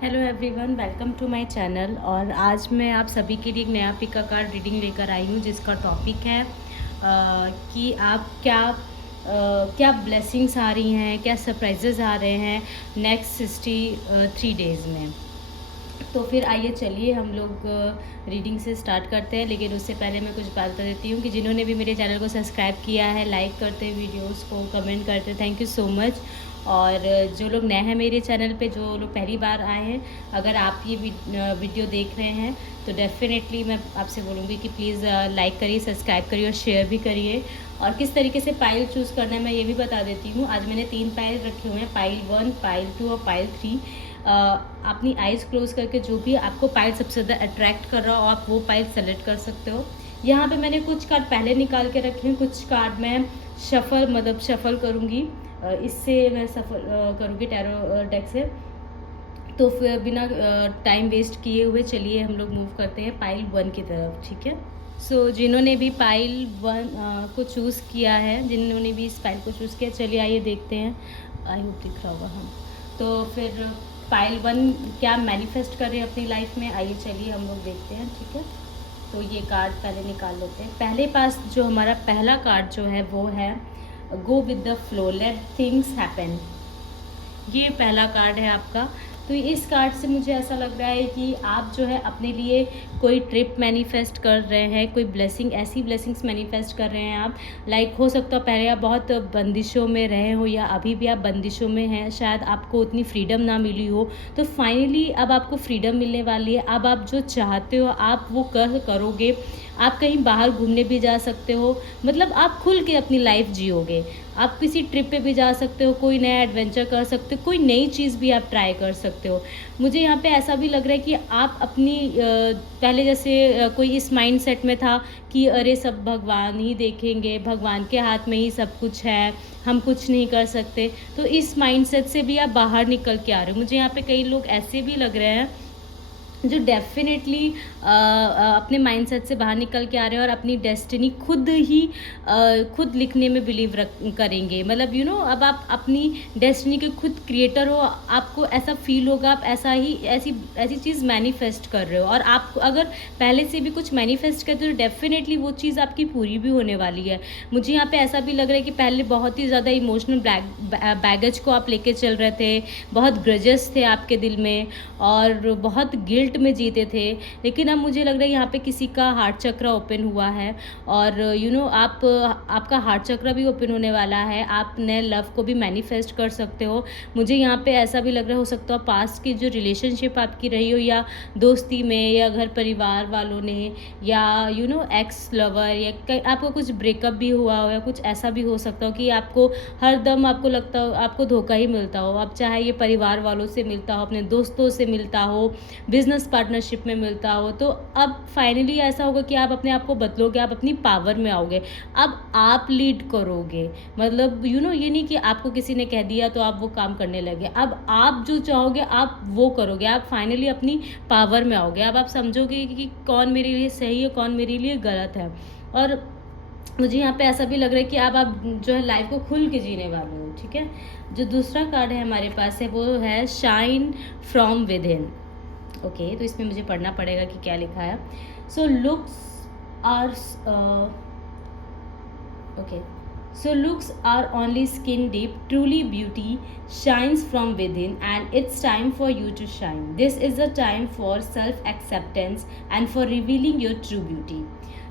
Hello everyone, welcome to my channel. और आज मैं आप सभी के लिए एक नया पिक कार्ड रीडिंग लेकर आई हूँ, जिसका टॉपिक है कि आप क्या ब्लेसिंग्स आ रही हैं, क्या सरप्राइजेज़ आ रहे हैं नेक्स्ट 63 डेज़ में। तो फिर आइए चलिए हम लोग रीडिंग से स्टार्ट करते हैं। लेकिन उससे पहले मैं कुछ बात बता देती हूँ कि जिन्होंने भी मेरे चैनल को सब्सक्राइब किया है, लाइक करते हैं वीडियोस को, कमेंट करते हैं, थैंक यू सो मच। और जो लोग नए हैं मेरे चैनल पे, जो लोग पहली बार आए हैं, अगर आप ये वीडियो देख रहे हैं तो डेफ़िनेटली मैं आपसे बोलूँगी कि प्लीज़ लाइक करिए, सब्सक्राइब करिए और शेयर भी करिए। और किस तरीके से पाइल चूज़ करना है मैं ये भी बता देती हूँ। आज मैंने 3 पाइल रखे हुए हैं, पाइल 1, पाइल 2 और पाइल 3। अपनी आइज़ क्लोज करके जो भी आपको पाइल सबसे ज़्यादा अट्रैक्ट कर रहा हो, आप वो पाइल सेलेक्ट कर सकते हो। यहाँ पे मैंने कुछ कार्ड पहले निकाल के रखे हैं, कुछ कार्ड मैं शफल करूँगी। इससे मैं सफल करूँगी टैरो डेक से। तो फिर बिना टाइम वेस्ट किए हुए चलिए हम लोग मूव करते हैं पाइल 1 की तरफ, ठीक है। जिन्होंने भी पाइल 1 को चूज़ किया है, जिन्होंने भी इस पाइल को चूज़ किया, चलिए आइए देखते हैं। आई होप दिख रहा होगा। हम तो फिर पाइल 1 क्या मैनिफेस्ट कर रहे हैं अपनी लाइफ में, आइए चलिए हम लोग देखते हैं, ठीक है। तो ये कार्ड पहले निकाल लेते हैं। पहले पास जो हमारा पहला कार्ड जो है वो है go with the flow, let things happen. ये पहला कार्ड है आपका। तो इस कार्ड से मुझे ऐसा लग रहा है कि आप जो है अपने लिए कोई ट्रिप मैनिफेस्ट कर रहे हैं, कोई ब्लेसिंग, ऐसी ब्लेसिंग्स मैनिफेस्ट कर रहे हैं आप। लाइक हो सकता है पहले आप बहुत बंदिशों में रहे हो या अभी भी आप बंदिशों में हैं, शायद आपको उतनी फ्रीडम ना मिली हो। तो फाइनली अब आपको फ्रीडम मिलने वाली है। अब आप जो चाहते हो आप वो करोगे। आप कहीं बाहर घूमने भी जा सकते हो, मतलब आप खुल के अपनी लाइफ जियोगे। आप किसी ट्रिप पे भी जा सकते हो, कोई नया एडवेंचर कर सकते हो, कोई नई चीज़ भी आप ट्राई कर सकते हो। मुझे यहाँ पे ऐसा भी लग रहा है कि आप अपनी पहले जैसे कोई इस माइंड सेट में था कि अरे सब भगवान ही देखेंगे, भगवान के हाथ में ही सब कुछ है, हम कुछ नहीं कर सकते। तो इस माइंड सेट से भी आप बाहर निकल के आ रहे हो। मुझे यहाँ पे कई लोग ऐसे भी लग रहे हैं जो डेफ़िनेटली अपने माइंडसेट से बाहर निकल के आ रहे हैं और अपनी डेस्टिनी खुद ही खुद लिखने में बिलीव करेंगे। मतलब अब आप अपनी डेस्टिनी के खुद क्रिएटर हो। आपको ऐसा फील होगा, आप ऐसी ऐसी चीज़ मैनिफेस्ट कर रहे हो। और आप अगर पहले से भी कुछ मैनिफेस्ट करते हो तो डेफ़िनेटली वो चीज़ आपकी पूरी भी होने वाली है। मुझे यहाँ पे ऐसा भी लग रहा है कि पहले बहुत ही ज़्यादा इमोशनल बैगेज को आप लेके चल रहे थे, बहुत ग्रजेस थे आपके दिल में और बहुत गिल्ट में जीते थे। लेकिन अब मुझे लग रहा है यहाँ पे किसी का हार्ट चक्र ओपन हुआ है और आप आपका हार्ट चक्र भी ओपन होने वाला है। आप नए लव को भी मैनिफेस्ट कर सकते हो। मुझे यहाँ पे ऐसा भी लग रहा हो सकता है पास्ट की जो रिलेशनशिप आपकी रही हो, या दोस्ती में या घर परिवार वालों ने, या एक्स लवर, या आपको कुछ ब्रेकअप भी हुआ हो, या कुछ ऐसा भी हो सकता हो कि आपको हर दम आपको लगता हो आपको धोखा ही मिलता हो। अब चाहे ये परिवार वालों से मिलता हो, अपने दोस्तों से मिलता हो, बिजनेस पार्टनरशिप में मिलता हो। तो अब फाइनली ऐसा होगा कि आप अपने आप को बदलोगे, आप अपनी पावर में आओगे। अब आप लीड करोगे। मतलब ये नहीं कि आपको किसी ने कह दिया तो आप वो काम करने लगे। अब आप जो चाहोगे आप वो करोगे। आप फाइनली अपनी पावर में आओगे। अब आप समझोगे कि कौन मेरे लिए सही है, कौन मेरे लिए गलत है। और मुझे यहाँ पे ऐसा भी लग रहा है कि अब आप जो है लाइफ को खुल के जीने वाले हो, ठीक है। जो दूसरा कार्ड है हमारे पास है वो है shine from within. Okay, तो इसमें मुझे पढ़ना पड़ेगा कि क्या लिखा है। Looks are okay looks are only skin deep, truly beauty shines from within, and it's time for you to shine. This is the time for self acceptance and for revealing your true beauty.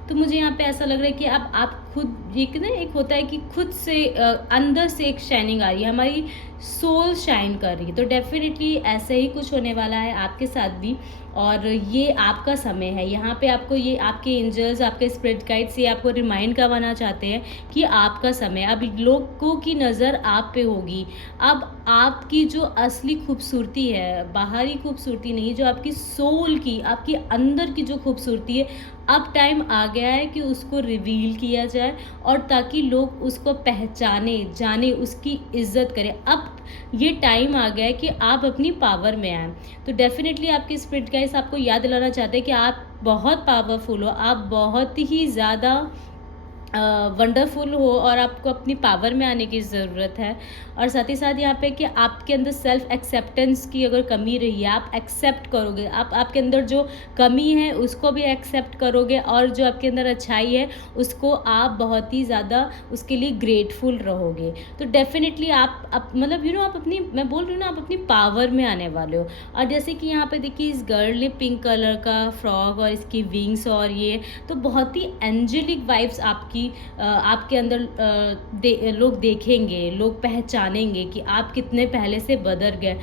तो मुझे यहाँ पे ऐसा लग रहा है कि अब आप खुद एक होता है कि खुद से अंदर से एक शाइनिंग आ रही है, हमारी सोल शाइन कर रही है। तो डेफिनेटली ऐसे ही कुछ होने वाला है आपके साथ भी। और ये आपका समय है। यहाँ पे आपको ये आपके एंजल्स, आपके स्पिरिट गाइड्स ये आपको रिमाइंड करवाना चाहते हैं कि आपका समय, अब लोगों की नज़र आप पे होगी। अब आपकी जो असली खूबसूरती है, बाहरी खूबसूरती नहीं, जो आपकी सोल की, आपकी अंदर की जो खूबसूरती है, अब टाइम आ गया है कि उसको रिवील किया जाए और ताकि लोग उसको पहचाने, जाने, उसकी इज्जत करें। अब ये टाइम आ गया है कि आप अपनी पावर में आएँ। तो डेफिनेटली आपके स्पिरिट गाइड्स आपको याद दिलाना चाहते हैं कि आप बहुत पावरफुल हो, आप बहुत ही ज़्यादा वंडरफुल हो और आपको अपनी पावर में आने की ज़रूरत है। और साथ ही साथ यहाँ पे कि आपके अंदर सेल्फ एक्सेप्टेंस की अगर कमी रही है, आप एक्सेप्ट करोगे, आप आपके अंदर जो कमी है उसको भी एक्सेप्ट करोगे, और जो आपके अंदर अच्छाई है उसको आप बहुत ही ज़्यादा उसके लिए ग्रेटफुल रहोगे। तो डेफिनेटली आप मतलब आप अपनी, मैं बोल रही हूँ ना, आप अपनी पावर में आने वाले हो। और जैसे कि यहाँ पे देखिए, इस गर्ल ने पिंक कलर का फ्रॉक और इसकी विंग्स और ये तो बहुत ही एंजेलिक वाइब्स आपके अंदर लोग देखेंगे, लोग पहचानेंगे कि आप कितने पहले से बदल गए।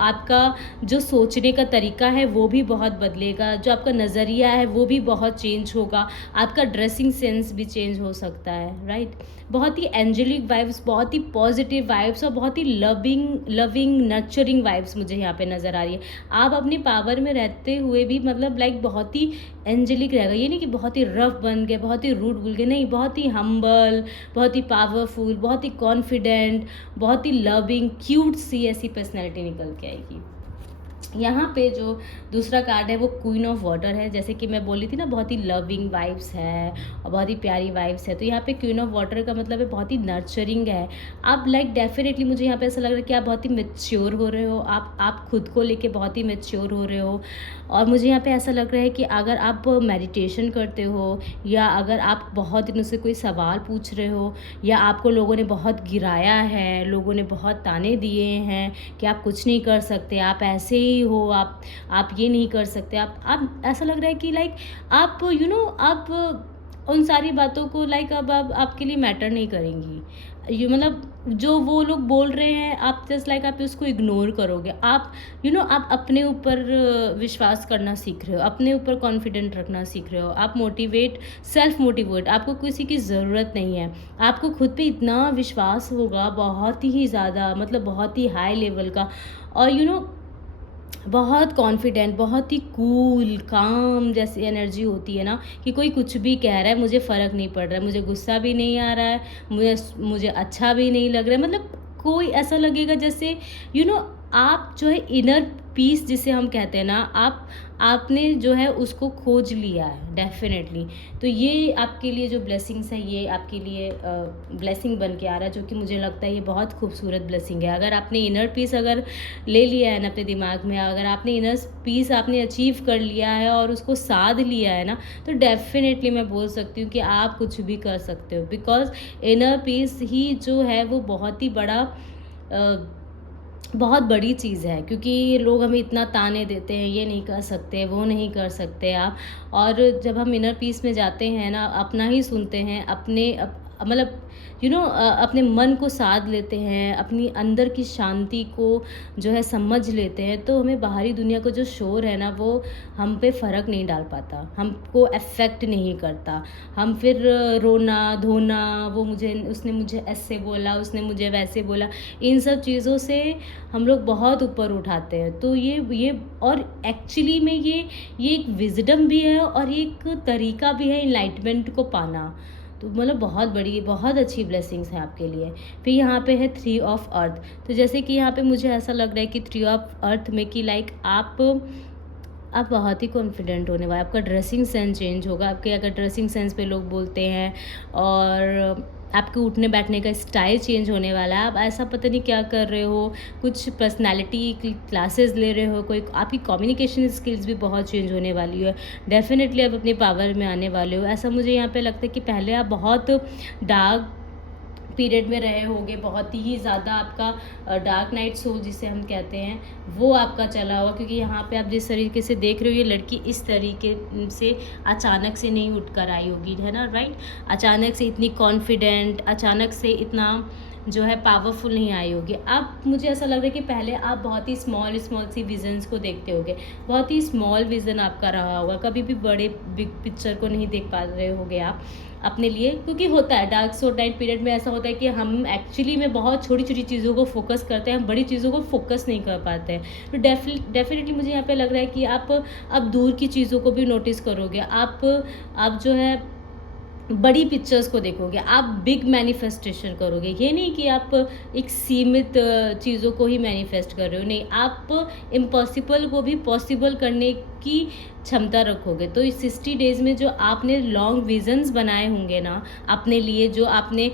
आपका जो सोचने का तरीका है वो भी बहुत बदलेगा, जो आपका नज़रिया है वो भी बहुत चेंज होगा, आपका ड्रेसिंग सेंस भी चेंज हो सकता है, राइट। बहुत ही एंजेलिक वाइब्स, बहुत ही पॉजिटिव वाइब्स और बहुत ही लविंग नर्चरिंग वाइब्स मुझे यहाँ पे नज़र आ रही है। आप अपनी पावर में रहते हुए भी मतलब लाइक बहुत ही एंजेलिक रहेगा। ये नहीं कि बहुत ही रफ बन गए, बहुत ही रूड भूल गए, नहीं, बहुत ही हम्बल, बहुत ही पावरफुल, बहुत ही कॉन्फिडेंट, बहुत ही लविंग, क्यूट सी ऐसी पर्सनैलिटी निकल के आएगी। यहाँ पे जो दूसरा कार्ड है वो क्वीन ऑफ वाटर है। जैसे कि मैं बोली थी ना, बहुत ही लविंग वाइब्स है और बहुत ही प्यारी वाइब्स है। तो यहाँ पे क्वीन ऑफ वाटर का मतलब है बहुत ही नर्चरिंग है। आप लाइक डेफिनेटली मुझे यहाँ पे ऐसा लग रहा है कि आप बहुत ही मैच्योर हो रहे हो, आप खुद को लेके बहुत ही मैच्योर हो रहे हो। और मुझे यहाँ पे ऐसा लग रहा है कि अगर आप मेडिटेशन करते हो, या अगर आप बहुत दिनों से कोई सवाल पूछ रहे हो, या आपको लोगों ने बहुत गिराया है, लोगों ने बहुत ताने दिए हैं कि आप कुछ नहीं कर सकते, आप ऐसे ही हो, आप ये नहीं कर सकते, आप ऐसा लग रहा है कि लाइक आप आप उन सारी बातों को लाइक अब आपके लिए मैटर नहीं करेंगी। मतलब जो वो लोग बोल रहे हैं, आप जस्ट लाइक आप उसको इग्नोर करोगे। आप आप अपने ऊपर विश्वास करना सीख रहे हो, अपने ऊपर कॉन्फिडेंट रखना सीख रहे हो, आप सेल्फ मोटिवेट, आपको किसी की ज़रूरत नहीं है। आपको खुद पे इतना विश्वास होगा, बहुत ही ज़्यादा, मतलब बहुत ही हाई लेवल का, और बहुत कॉन्फिडेंट, बहुत ही कूल काम जैसी एनर्जी होती है ना, कि कोई कुछ भी कह रहा है मुझे फ़र्क नहीं पड़ रहा है, मुझे गुस्सा भी नहीं आ रहा है, मुझे अच्छा भी नहीं लग रहा है। मतलब कोई ऐसा लगेगा जैसे आप जो है इनर पीस जिसे हम कहते हैं ना, आपने जो है उसको खोज लिया है डेफिनेटली। तो ये आपके लिए जो ब्लेसिंग्स है, ये आपके लिए ब्लेसिंग बन के आ रहा है, जो कि मुझे लगता है ये बहुत खूबसूरत ब्लेसिंग है। अगर आपने इनर पीस अगर ले लिया है ना अपने दिमाग में, अगर आपने इनर पीस आपने अचीव कर लिया है और उसको साध लिया है ना, तो डेफिनेटली मैं बोल सकती हूँ कि आप कुछ भी कर सकते हो। बिकॉज इनर पीस ही जो है वो बहुत बड़ी चीज़ है। क्योंकि लोग हमें इतना ताने देते हैं, ये नहीं कर सकते, वो नहीं कर सकते आप, और जब हम इनर पीस में जाते हैं ना, अपना ही सुनते हैं, मतलब अपने मन को साध लेते हैं, अपनी अंदर की शांति को जो है समझ लेते हैं, तो हमें बाहरी दुनिया को जो शोर है ना, वो हम पे फ़र्क नहीं डाल पाता, हमको अफेक्ट नहीं करता। हम फिर रोना धोना, उसने मुझे ऐसे बोला, उसने मुझे वैसे बोला, इन सब चीज़ों से हम लोग बहुत ऊपर उठाते हैं। तो ये और एक्चुअली में ये एक विज़डम भी है और एक तरीका भी है इनलाइटमेंट को पाना। तो मतलब बहुत अच्छी ब्लेसिंग्स हैं आपके लिए। फिर यहाँ पे है 3 ऑफ अर्थ। तो जैसे कि यहाँ पे मुझे ऐसा लग रहा है कि 3 ऑफ अर्थ में कि लाइक आप बहुत ही कॉन्फिडेंट होने वाले, आपका ड्रेसिंग सेंस चेंज होगा। आपके अगर ड्रेसिंग सेंस पे लोग बोलते हैं, और आपके उठने बैठने का स्टाइल चेंज होने वाला है। आप ऐसा पता नहीं क्या कर रहे हो, कुछ पर्सनालिटी की क्लासेस ले रहे हो, कोई आपकी कम्युनिकेशन स्किल्स भी बहुत चेंज होने वाली है। डेफिनेटली आप अपनी पावर में आने वाले हो। ऐसा मुझे यहाँ पे लगता है कि पहले आप बहुत डार्क पीरियड में रहे होगे, बहुत ही ज़्यादा आपका डार्क नाइट सोल जिसे हम कहते हैं वो आपका चला हुआ। क्योंकि यहाँ पे आप जिस तरीके से देख रहे हो, ये लड़की इस तरीके से अचानक से नहीं उठ कर आई होगी, है ना, राइट। अचानक से इतनी कॉन्फिडेंट, अचानक से इतना जो है पावरफुल नहीं आई होगी। अब मुझे ऐसा लग रहा है कि पहले आप बहुत ही स्मॉल सी विजन्स को देखते होगे, बहुत ही स्मॉल विज़न आपका रहा होगा, कभी भी बड़े बिग पिक्चर को नहीं देख पा रहे होगे आप अपने लिए। क्योंकि होता है डार्क सोल नाइट पीरियड में ऐसा होता है कि हम एक्चुअली में बहुत छोटी छोटी चीज़ों को फोकस करते हैं, हम बड़ी चीज़ों को फोकस नहीं कर पाते हैं। तो डेफिनेटली मुझे यहाँ पे लग रहा है कि आप अब दूर की चीज़ों को भी नोटिस करोगे, आप जो है बड़ी पिक्चर्स को देखोगे, आप बिग मैनिफेस्टेशन करोगे। ये नहीं कि आप एक सीमित चीज़ों को ही मैनिफेस्ट कर रहे हो, नहीं, आप इम्पॉसिबल को भी पॉसिबल करने की क्षमता रखोगे। तो इस 60 डेज़ में जो आपने लॉन्ग विजन्स बनाए होंगे ना अपने लिए, जो आपने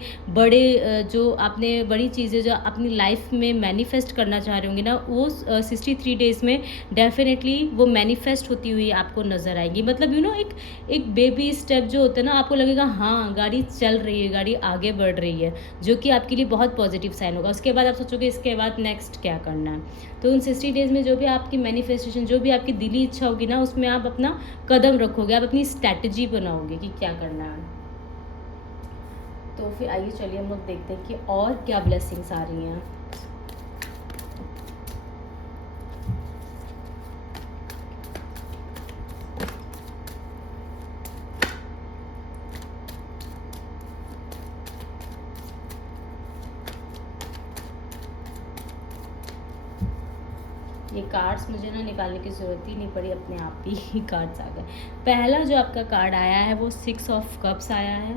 जो आपने बड़ी चीज़ें जो अपनी लाइफ में मैनिफेस्ट करना चाह रहे होंगे ना, वो 63 डेज़ में डेफिनेटली वो मैनिफेस्ट होती हुई आपको नज़र आएंगी। मतलब एक बेबी स्टेप जो होता है ना, आपको लगेगा हाँ गाड़ी चल रही है, गाड़ी आगे बढ़ रही है, जो कि आपके लिए बहुत पॉजिटिव साइन होगा। उसके बाद आप सोचोगे इसके बाद नेक्स्ट क्या करना है। तो उन 60 डेज़ में जो भी आपकी मैनिफेस्टेशन, जो भी आपकी दिली इच्छा होगी ना, उसमें आप अपना कदम रखोगे, आप अपनी स्ट्रैटेजी बनाओगे कि क्या करना है। तो फिर आइए चलिए हम लोग देखते हैं कि और क्या ब्लेसिंग्स आ रही हैं। ये कार्ड्स मुझे ना निकालने की ज़रूरत ही नहीं पड़ी, अपने आप ही कार्ड्स आ गए। पहला जो आपका कार्ड आया है वो 6 ऑफ कप्स आया है,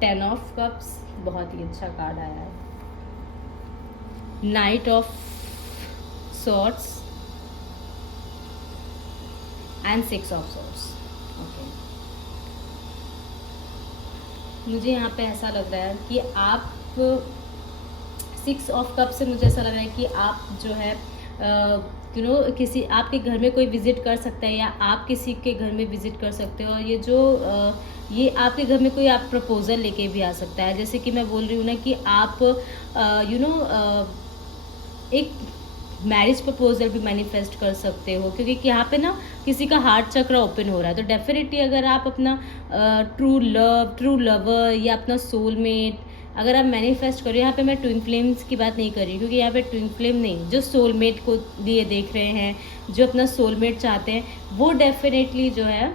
10 ऑफ कप्स, बहुत ही अच्छा कार्ड आया है, night of swords and 6 of swords. Okay, मुझे यहाँ पे ऐसा लग रहा है कि आप 6 ऑफ कप से मुझे ऐसा लग रहा है कि आप जो है किसी आपके घर में कोई विज़िट कर सकता है, या आप किसी के घर में विज़िट कर सकते हो। और ये आपके घर में कोई आप प्रपोज़ल लेके भी आ सकता है। जैसे कि मैं बोल रही हूँ ना कि आप एक मैरिज प्रपोजल भी मैनिफेस्ट कर सकते हो, क्योंकि यहाँ पे ना किसी का हार्ट चक्र ओपन हो रहा है। तो डेफिनेटली अगर आप अपना ट्रू लवर या अपना सोलमेट अगर आप मैनिफेस्ट करो, यहाँ पे मैं ट्विन फ्लेम्स की बात नहीं कर रही, क्योंकि यहाँ पे ट्विन फ्लेम नहीं, जो सोलमेट को लिए देख रहे हैं, जो अपना सोलमेट चाहते हैं, वो डेफिनेटली जो है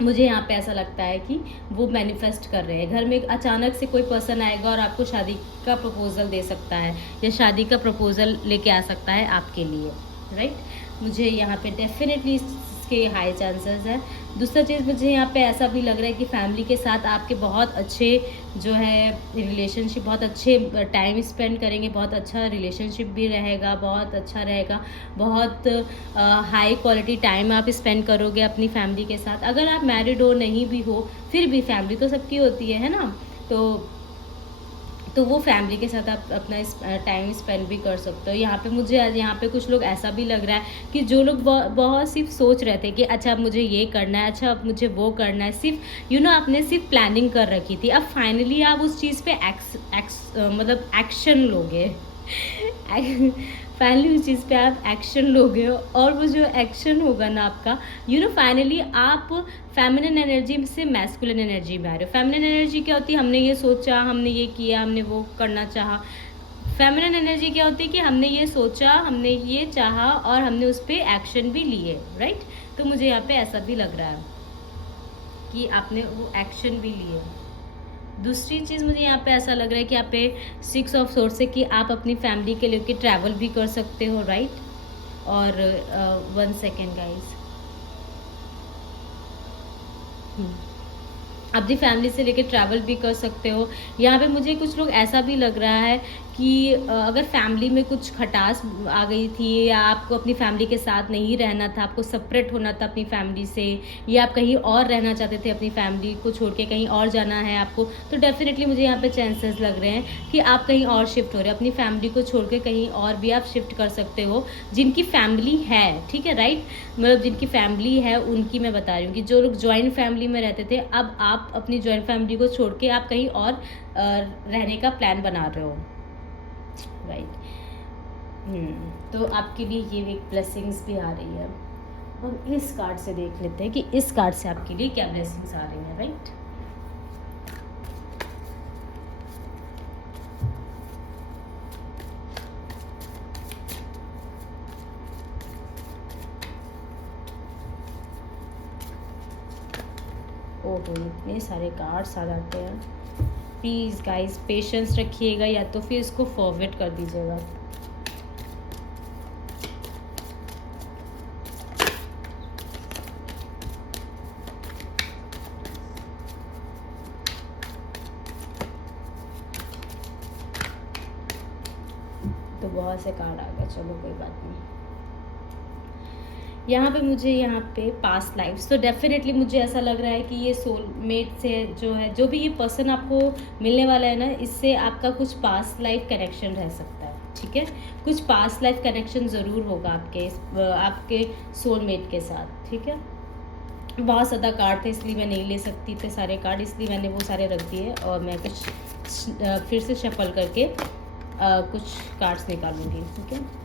मुझे यहाँ पे ऐसा लगता है कि वो मैनिफेस्ट कर रहे हैं। घर में अचानक से कोई पर्सन आएगा और आपको शादी का प्रपोजल दे सकता है, या शादी का प्रपोजल लेके आ सकता है आपके लिए, राइट। मुझे यहाँ पे डेफिनेटली इसके हाई चांसेस है। दूसरा चीज़ मुझे यहाँ पे ऐसा भी लग रहा है कि फैमिली के साथ आपके बहुत अच्छे जो है रिलेशनशिप, बहुत अच्छे टाइम स्पेंड करेंगे, बहुत अच्छा रिलेशनशिप भी रहेगा, बहुत अच्छा रहेगा, बहुत हाई क्वालिटी टाइम आप स्पेंड करोगे अपनी फैमिली के साथ। अगर आप मैरिड हो नहीं भी हो, फिर भी फैमिली तो सबकी होती है ना, तो वो फैमिली के साथ आप अपना टाइम स्पेंड भी कर सकते हो। यहाँ पे मुझे यहाँ पे कुछ लोग ऐसा भी लग रहा है कि जो लोग बहुत सिर्फ सोच रहे थे कि अच्छा अब मुझे ये करना है, अच्छा अब मुझे वो करना है, सिर्फ आपने सिर्फ प्लानिंग कर रखी थी, अब फाइनली आप उस चीज़ पे मतलब एक्शन लोगे फाइनली उस चीज़ पे आप एक्शन लोगे, और वो जो एक्शन होगा ना आपका, फाइनली आप फेमिनिन एनर्जी से मैस्कुलिन एनर्जी में आ रहे हो। फेमिनिन एनर्जी क्या होती है? हमने ये सोचा, हमने ये किया, हमने वो करना चाहा। फेमिनिन एनर्जी क्या होती है कि हमने ये सोचा, हमने ये चाहा, और हमने उस पर एक्शन भी लिए, राइट। तो मुझे यहाँ पे ऐसा भी लग रहा है कि आपने वो एक्शन भी लिए। दूसरी चीज़ मुझे यहाँ पे ऐसा लग रहा है कि यहाँ पे 6 ऑफ सोर्स है कि आप अपनी फैमिली के लिए ट्रैवल भी कर सकते हो, राइट। और 1 सेकेंड गाइज, अपनी फैमिली से लेके ट्रैवल भी कर सकते हो। यहाँ पे मुझे कुछ लोग ऐसा भी लग रहा है कि अगर फैमिली में कुछ खटास आ गई थी, या आपको अपनी फैमिली के साथ नहीं रहना था, आपको सेपरेट होना था अपनी फैमिली से, या आप कहीं और रहना चाहते थे, अपनी फैमिली को छोड़ के कहीं और जाना है आपको, तो डेफिनेटली मुझे यहाँ पे चांसेस लग रहे हैं कि आप कहीं और शिफ्ट हो रहे हो। अपनी फैमिली को छोड़ के कहीं और भी आप शिफ्ट कर सकते हो, जिनकी फैमिली है, ठीक है, राइट। मतलब जिनकी फैमिली है उनकी मैं बता रही हूँ कि जो लोग जॉइंट फैमिली में रहते थे, अब आप अपनी जॉइंट फैमिली को छोड़ के आप कहीं और रहने का प्लान बना रहे हो, राइट। तो आपके लिए ये एक ब्लेसिंग्स भी आ रही है। हम इस कार्ड से देख लेते हैं कि इस कार्ड से आपके लिए क्या ब्लेसिंग्स आ रही हैं, राइट। ओहो, इतने सारे कार्ड्स आ जाते हैं। प्लीज़ गाइस पेशेंस रखिएगा, या तो फिर इसको फॉरवर्ड कर दीजिएगा। तो बहुत से कार्ड आ गए, चलो कोई बात नहीं। यहाँ पे मुझे यहाँ पे पास्ट लाइफ्स, तो डेफिनेटली मुझे ऐसा लग रहा है कि ये सोलमेट से जो है, जो भी ये पर्सन आपको मिलने वाला है ना, इससे आपका कुछ पास्ट लाइफ कनेक्शन रह सकता है, ठीक है। कुछ पास्ट लाइफ कनेक्शन ज़रूर होगा आपके सोलमेट के साथ, ठीक है। बहुत ज़्यादा कार्ड थे इसलिए मैं नहीं ले सकती थे सारे कार्ड, इसलिए मैंने वो सारे रख दिए और मैं कुछ फिर से शफल करके कुछ कार्ड्स निकालूंगी, ठीक है।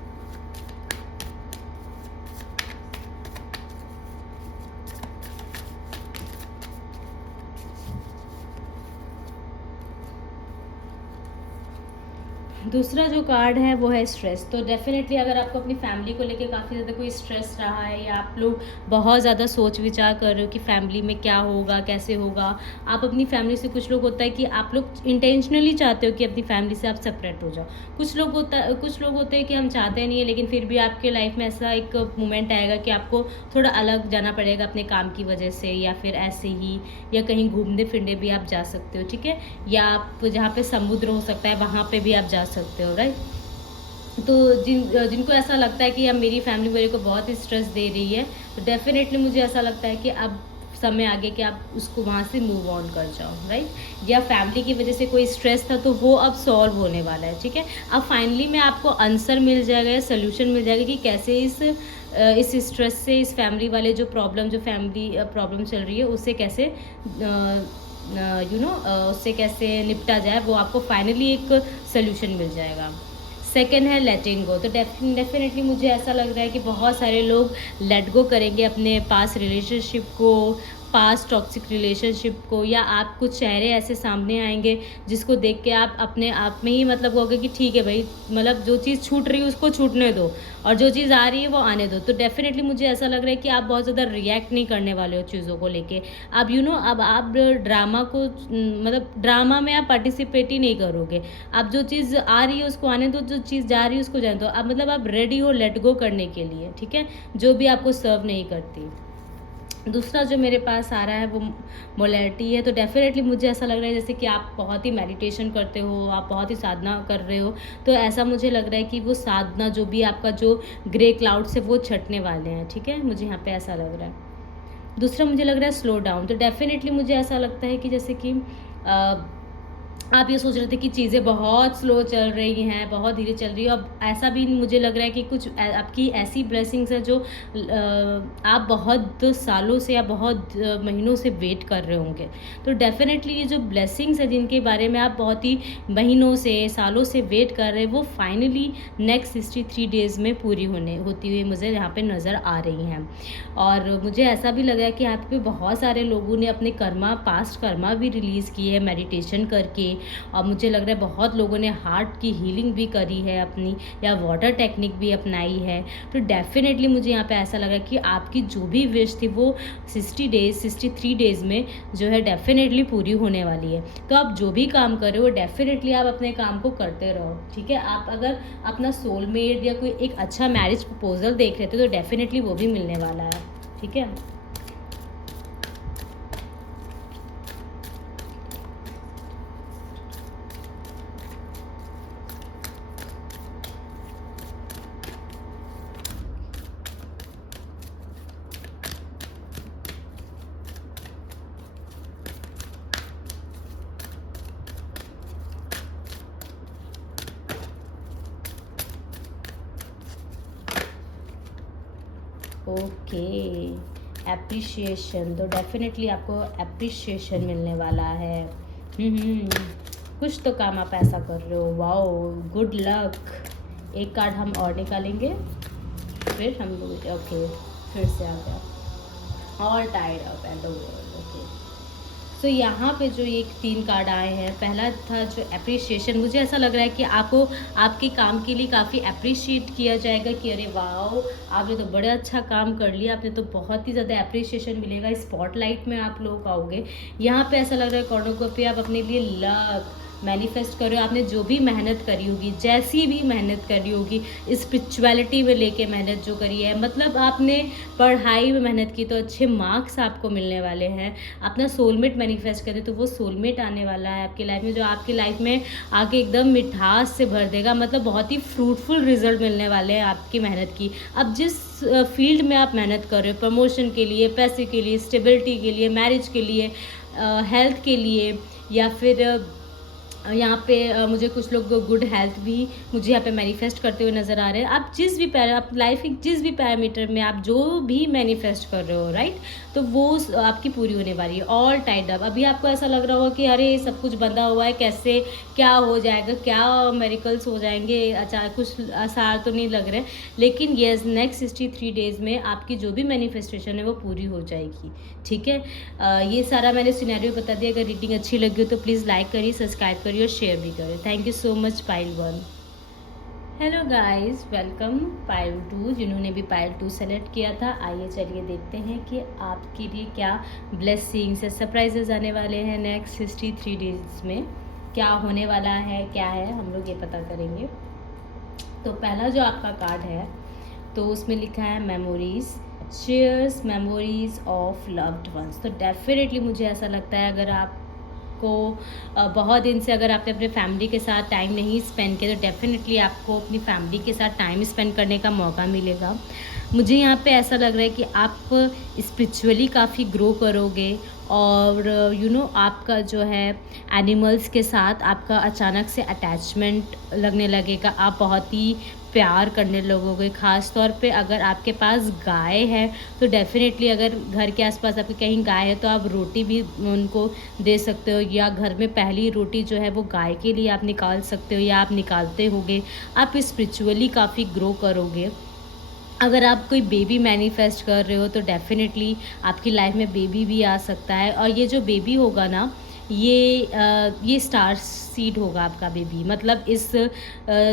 दूसरा जो कार्ड है वो है स्ट्रेस। तो डेफिनेटली अगर आपको अपनी फैमिली को लेके काफ़ी ज़्यादा कोई स्ट्रेस रहा है, या आप लोग बहुत ज़्यादा सोच विचार कर रहे हो कि फैमिली में क्या होगा, कैसे होगा, आप अपनी फैमिली से, कुछ लोग होता है कि आप लोग इंटेंशनली चाहते हो कि अपनी फैमिली से आप सेपरेट हो जाओ, कुछ लोग होते हैं कि हम चाहते नहीं है, लेकिन फिर भी आपके लाइफ में ऐसा एक मोमेंट आएगा कि आपको थोड़ा अलग जाना पड़ेगा अपने काम की वजह से, या फिर ऐसे ही, या कहीं घूमने फिरने भी आप जा सकते हो, ठीक है। या आप जहाँ पे समुद्र हो सकता है वहाँ पे भी आप जा सकते हो, राइट। तो जिनको ऐसा लगता है कि अब मेरी फैमिली मेरे को बहुत ही स्ट्रेस दे रही है, तो डेफिनेटली मुझे ऐसा लगता है कि अब समय आगे कि आप उसको वहाँ से मूव ऑन कर जाओ, राइट। या फैमिली की वजह से कोई स्ट्रेस था तो वो अब सॉल्व होने वाला है, ठीक है। अब फाइनली में आपको आंसर मिल जाएगा या सोल्यूशन मिल जाएगा कि कैसे इस स्ट्रेस से, इस फैमिली वाले जो फैमिली प्रॉब्लम चल रही है उससे कैसे उससे कैसे निपटा जाए, वो आपको फाइनली एक सोल्यूशन मिल जाएगा। सेकेंड है लेटिंग गो। तो डेफिनेटली मुझे ऐसा लग रहा है कि बहुत सारे लोग लेट गो करेंगे अपने पास रिलेशनशिप को, पास्ट टॉक्सिक रिलेशनशिप को, या आप कुछ चेहरे ऐसे सामने आएंगे जिसको देख के आप अपने आप में ही मतलब कहोगे कि ठीक है भाई, मतलब जो चीज़ छूट रही है उसको छूटने दो, और जो चीज़ आ रही है वो आने दो। तो डेफिनेटली मुझे ऐसा लग रहा है कि आप बहुत ज़्यादा रिएक्ट नहीं करने वाले हो चीज़ों को लेके। अब अब आप ड्रामा को, मतलब ड्रामा में आप पार्टिसिपेट ही नहीं करोगे। अब जो चीज़ आ रही है उसको आने दो, जो चीज़ जा रही है उसको जाने दो। अब मतलब आप रेडी हो लेट गो करने के लिए, ठीक है, जो भी आपको सर्व नहीं करती। दूसरा जो मेरे पास आ रहा है वो मोलैरिटी है। तो डेफिनेटली मुझे ऐसा लग रहा है जैसे कि आप बहुत ही मेडिटेशन करते हो, आप बहुत ही साधना कर रहे हो, तो ऐसा मुझे लग रहा है कि वो साधना जो भी आपका जो ग्रे क्लाउड्स है वो छटने वाले हैं, ठीक है, मुझे यहाँ पे ऐसा लग रहा है। दूसरा मुझे लग रहा है स्लो डाउन। तो डेफिनेटली मुझे ऐसा लगता है कि जैसे कि आप ये सोच रहे थे कि चीज़ें बहुत स्लो चल रही हैं, बहुत धीरे चल रही है। अब ऐसा भी मुझे लग रहा है कि कुछ आपकी ऐसी ब्लेसिंग्स हैं जो आप बहुत सालों से या बहुत महीनों से वेट कर रहे होंगे। तो डेफिनेटली ये जो ब्लेसिंग्स हैं जिनके बारे में आप बहुत ही महीनों से, सालों से वेट कर रहे हैं, वो फाइनली नेक्स्ट 63 डेज़ में पूरी होती हुई मुझे यहाँ पे नज़र आ रही हैं। और मुझे ऐसा भी लगा कि यहाँ पे बहुत सारे लोगों ने अपने पास्ट कर्मा भी रिलीज़ किए हैं मेडिटेशन करके, और मुझे लग रहा है बहुत लोगों ने हार्ट की हीलिंग भी करी है अपनी, या वाटर टेक्निक भी अपनाई है। तो डेफिनेटली मुझे यहाँ पे ऐसा लगा कि आपकी जो भी विश थी वो 63 डेज़ में जो है डेफिनेटली पूरी होने वाली है। तो आप जो भी काम कर रहे हो डेफिनेटली आप अपने काम को करते रहो, ठीक है। आप अगर अपना सोलमेट या कोई एक अच्छा मैरिज प्रपोजल देख रहे थे तो डेफिनेटली वो भी मिलने वाला है, ठीक है। Okay, appreciation. तो डेफिनेटली आपको एप्रिशिएशन मिलने वाला है। कुछ तो काम आप ऐसा कर रहे हो, वाओ, गुड लक। एक कार्ड हम और निकालेंगे, फिर हम लोग ओके, फिर से आ गया all tied up and the world. Okay, so यहाँ पे जो ये 3 कार्ड आए हैं, पहला था जो एप्रिशिएशन। मुझे ऐसा लग रहा है कि आपको आपके काम के लिए काफ़ी अप्रिशिएट किया जाएगा कि अरे वाओ, आपने तो बड़ा अच्छा काम कर लिया, आपने तो बहुत ही ज़्यादा एप्रिशिएशन मिलेगा, स्पॉटलाइट में आप लोग आओगे। यहाँ पे ऐसा लग रहा है कॉर्नर पे आप अपने लिए लक, मैनिफेस्ट कर रहे हो, आपने जो भी मेहनत करी होगी, जैसी भी मेहनत करी होगी, स्पिरिचुअलिटी में लेके मेहनत जो करी है, मतलब आपने पढ़ाई में मेहनत की तो अच्छे मार्क्स आपको मिलने वाले हैं। अपना सोलमेट मैनिफेस्ट करें तो वो सोलमेट आने वाला है आपकी लाइफ में, जो आपकी लाइफ में आके एकदम मिठास से भर देगा। मतलब बहुत ही फ्रूटफुल रिजल्ट मिलने वाले हैं आपकी मेहनत की। अब जिस फील्ड में आप मेहनत कर रहे हो, प्रमोशन के लिए, पैसे के लिए, स्टेबिलिटी के लिए, मैरिज के लिए, हेल्थ के लिए, या फिर यहाँ पे मुझे कुछ लोग गुड हेल्थ भी मुझे यहाँ पे मैनिफेस्ट करते हुए नज़र आ रहे हैं। आप जिस भी आप लाइफ के जिस भी पैरामीटर में आप जो भी मैनिफेस्ट कर रहे हो, राइट, तो वो आपकी पूरी होने वाली है। All tied up. अभी आपको ऐसा लग रहा होगा कि अरे सब कुछ बंधा हुआ है, कैसे क्या हो जाएगा, क्या मेरिकल्स हो जाएंगे, अचानक कुछ आसार तो नहीं लग रहे, लेकिन येस नेक्स्ट 63 डेज़ में आपकी जो भी मैनिफेस्टेशन है वो पूरी हो जाएगी। ठीक है, ये सारा मैंने सिनेरियो बता दिया। अगर रीडिंग अच्छी लगी हो तो प्लीज़ लाइक करिए, सब्सक्राइब करिए और शेयर भी करिए। Thank you so much pile 1। Hello guys, welcome pile 2, जिन्होंने भी पाइल 2 सेलेक्ट किया था। आइए चलिए देखते हैं कि आपके लिए क्या ब्लेसिंग्स या सरप्राइजेज आने वाले हैं नेक्स्ट 63 डेज में। क्या होने वाला है, क्या है, हम लोग ये पता करेंगे। तो पहला जो आपका कार्ड है तो उसमें लिखा है memories, shares memories of loved ones. तो डेफिनेटली मुझे ऐसा लगता है अगर आपको बहुत दिन से अगर आपने अपने फैमिली के साथ टाइम नहीं स्पेंड किया तो डेफिनेटली आपको अपनी फैमिली के साथ टाइम स्पेंड करने का मौका मिलेगा। मुझे यहाँ पे ऐसा लग रहा है कि आप स्पिरिचुअली काफ़ी ग्रो करोगे और आपका जो है एनिमल्स के साथ आपका अचानक से अटैचमेंट लगने लगेगा। आप बहुत ही प्यार करने लगोगे। ख़ास तौर पे अगर आपके पास गाय है तो डेफ़िनेटली अगर घर के आसपास आपके कहीं गाय है तो आप रोटी भी उनको दे सकते हो, या घर में पहली रोटी जो है वो गाय के लिए आप निकाल सकते हो या आप निकालते होगे। आप स्पिरिचुअली काफ़ी ग्रो करोगे। अगर आप कोई बेबी मैनिफेस्ट कर रहे हो तो डेफ़िनेटली आपकी लाइफ में बेबी भी आ सकता है, और ये जो बेबी होगा ना ये स्टार सीड होगा आपका बेबी। मतलब इस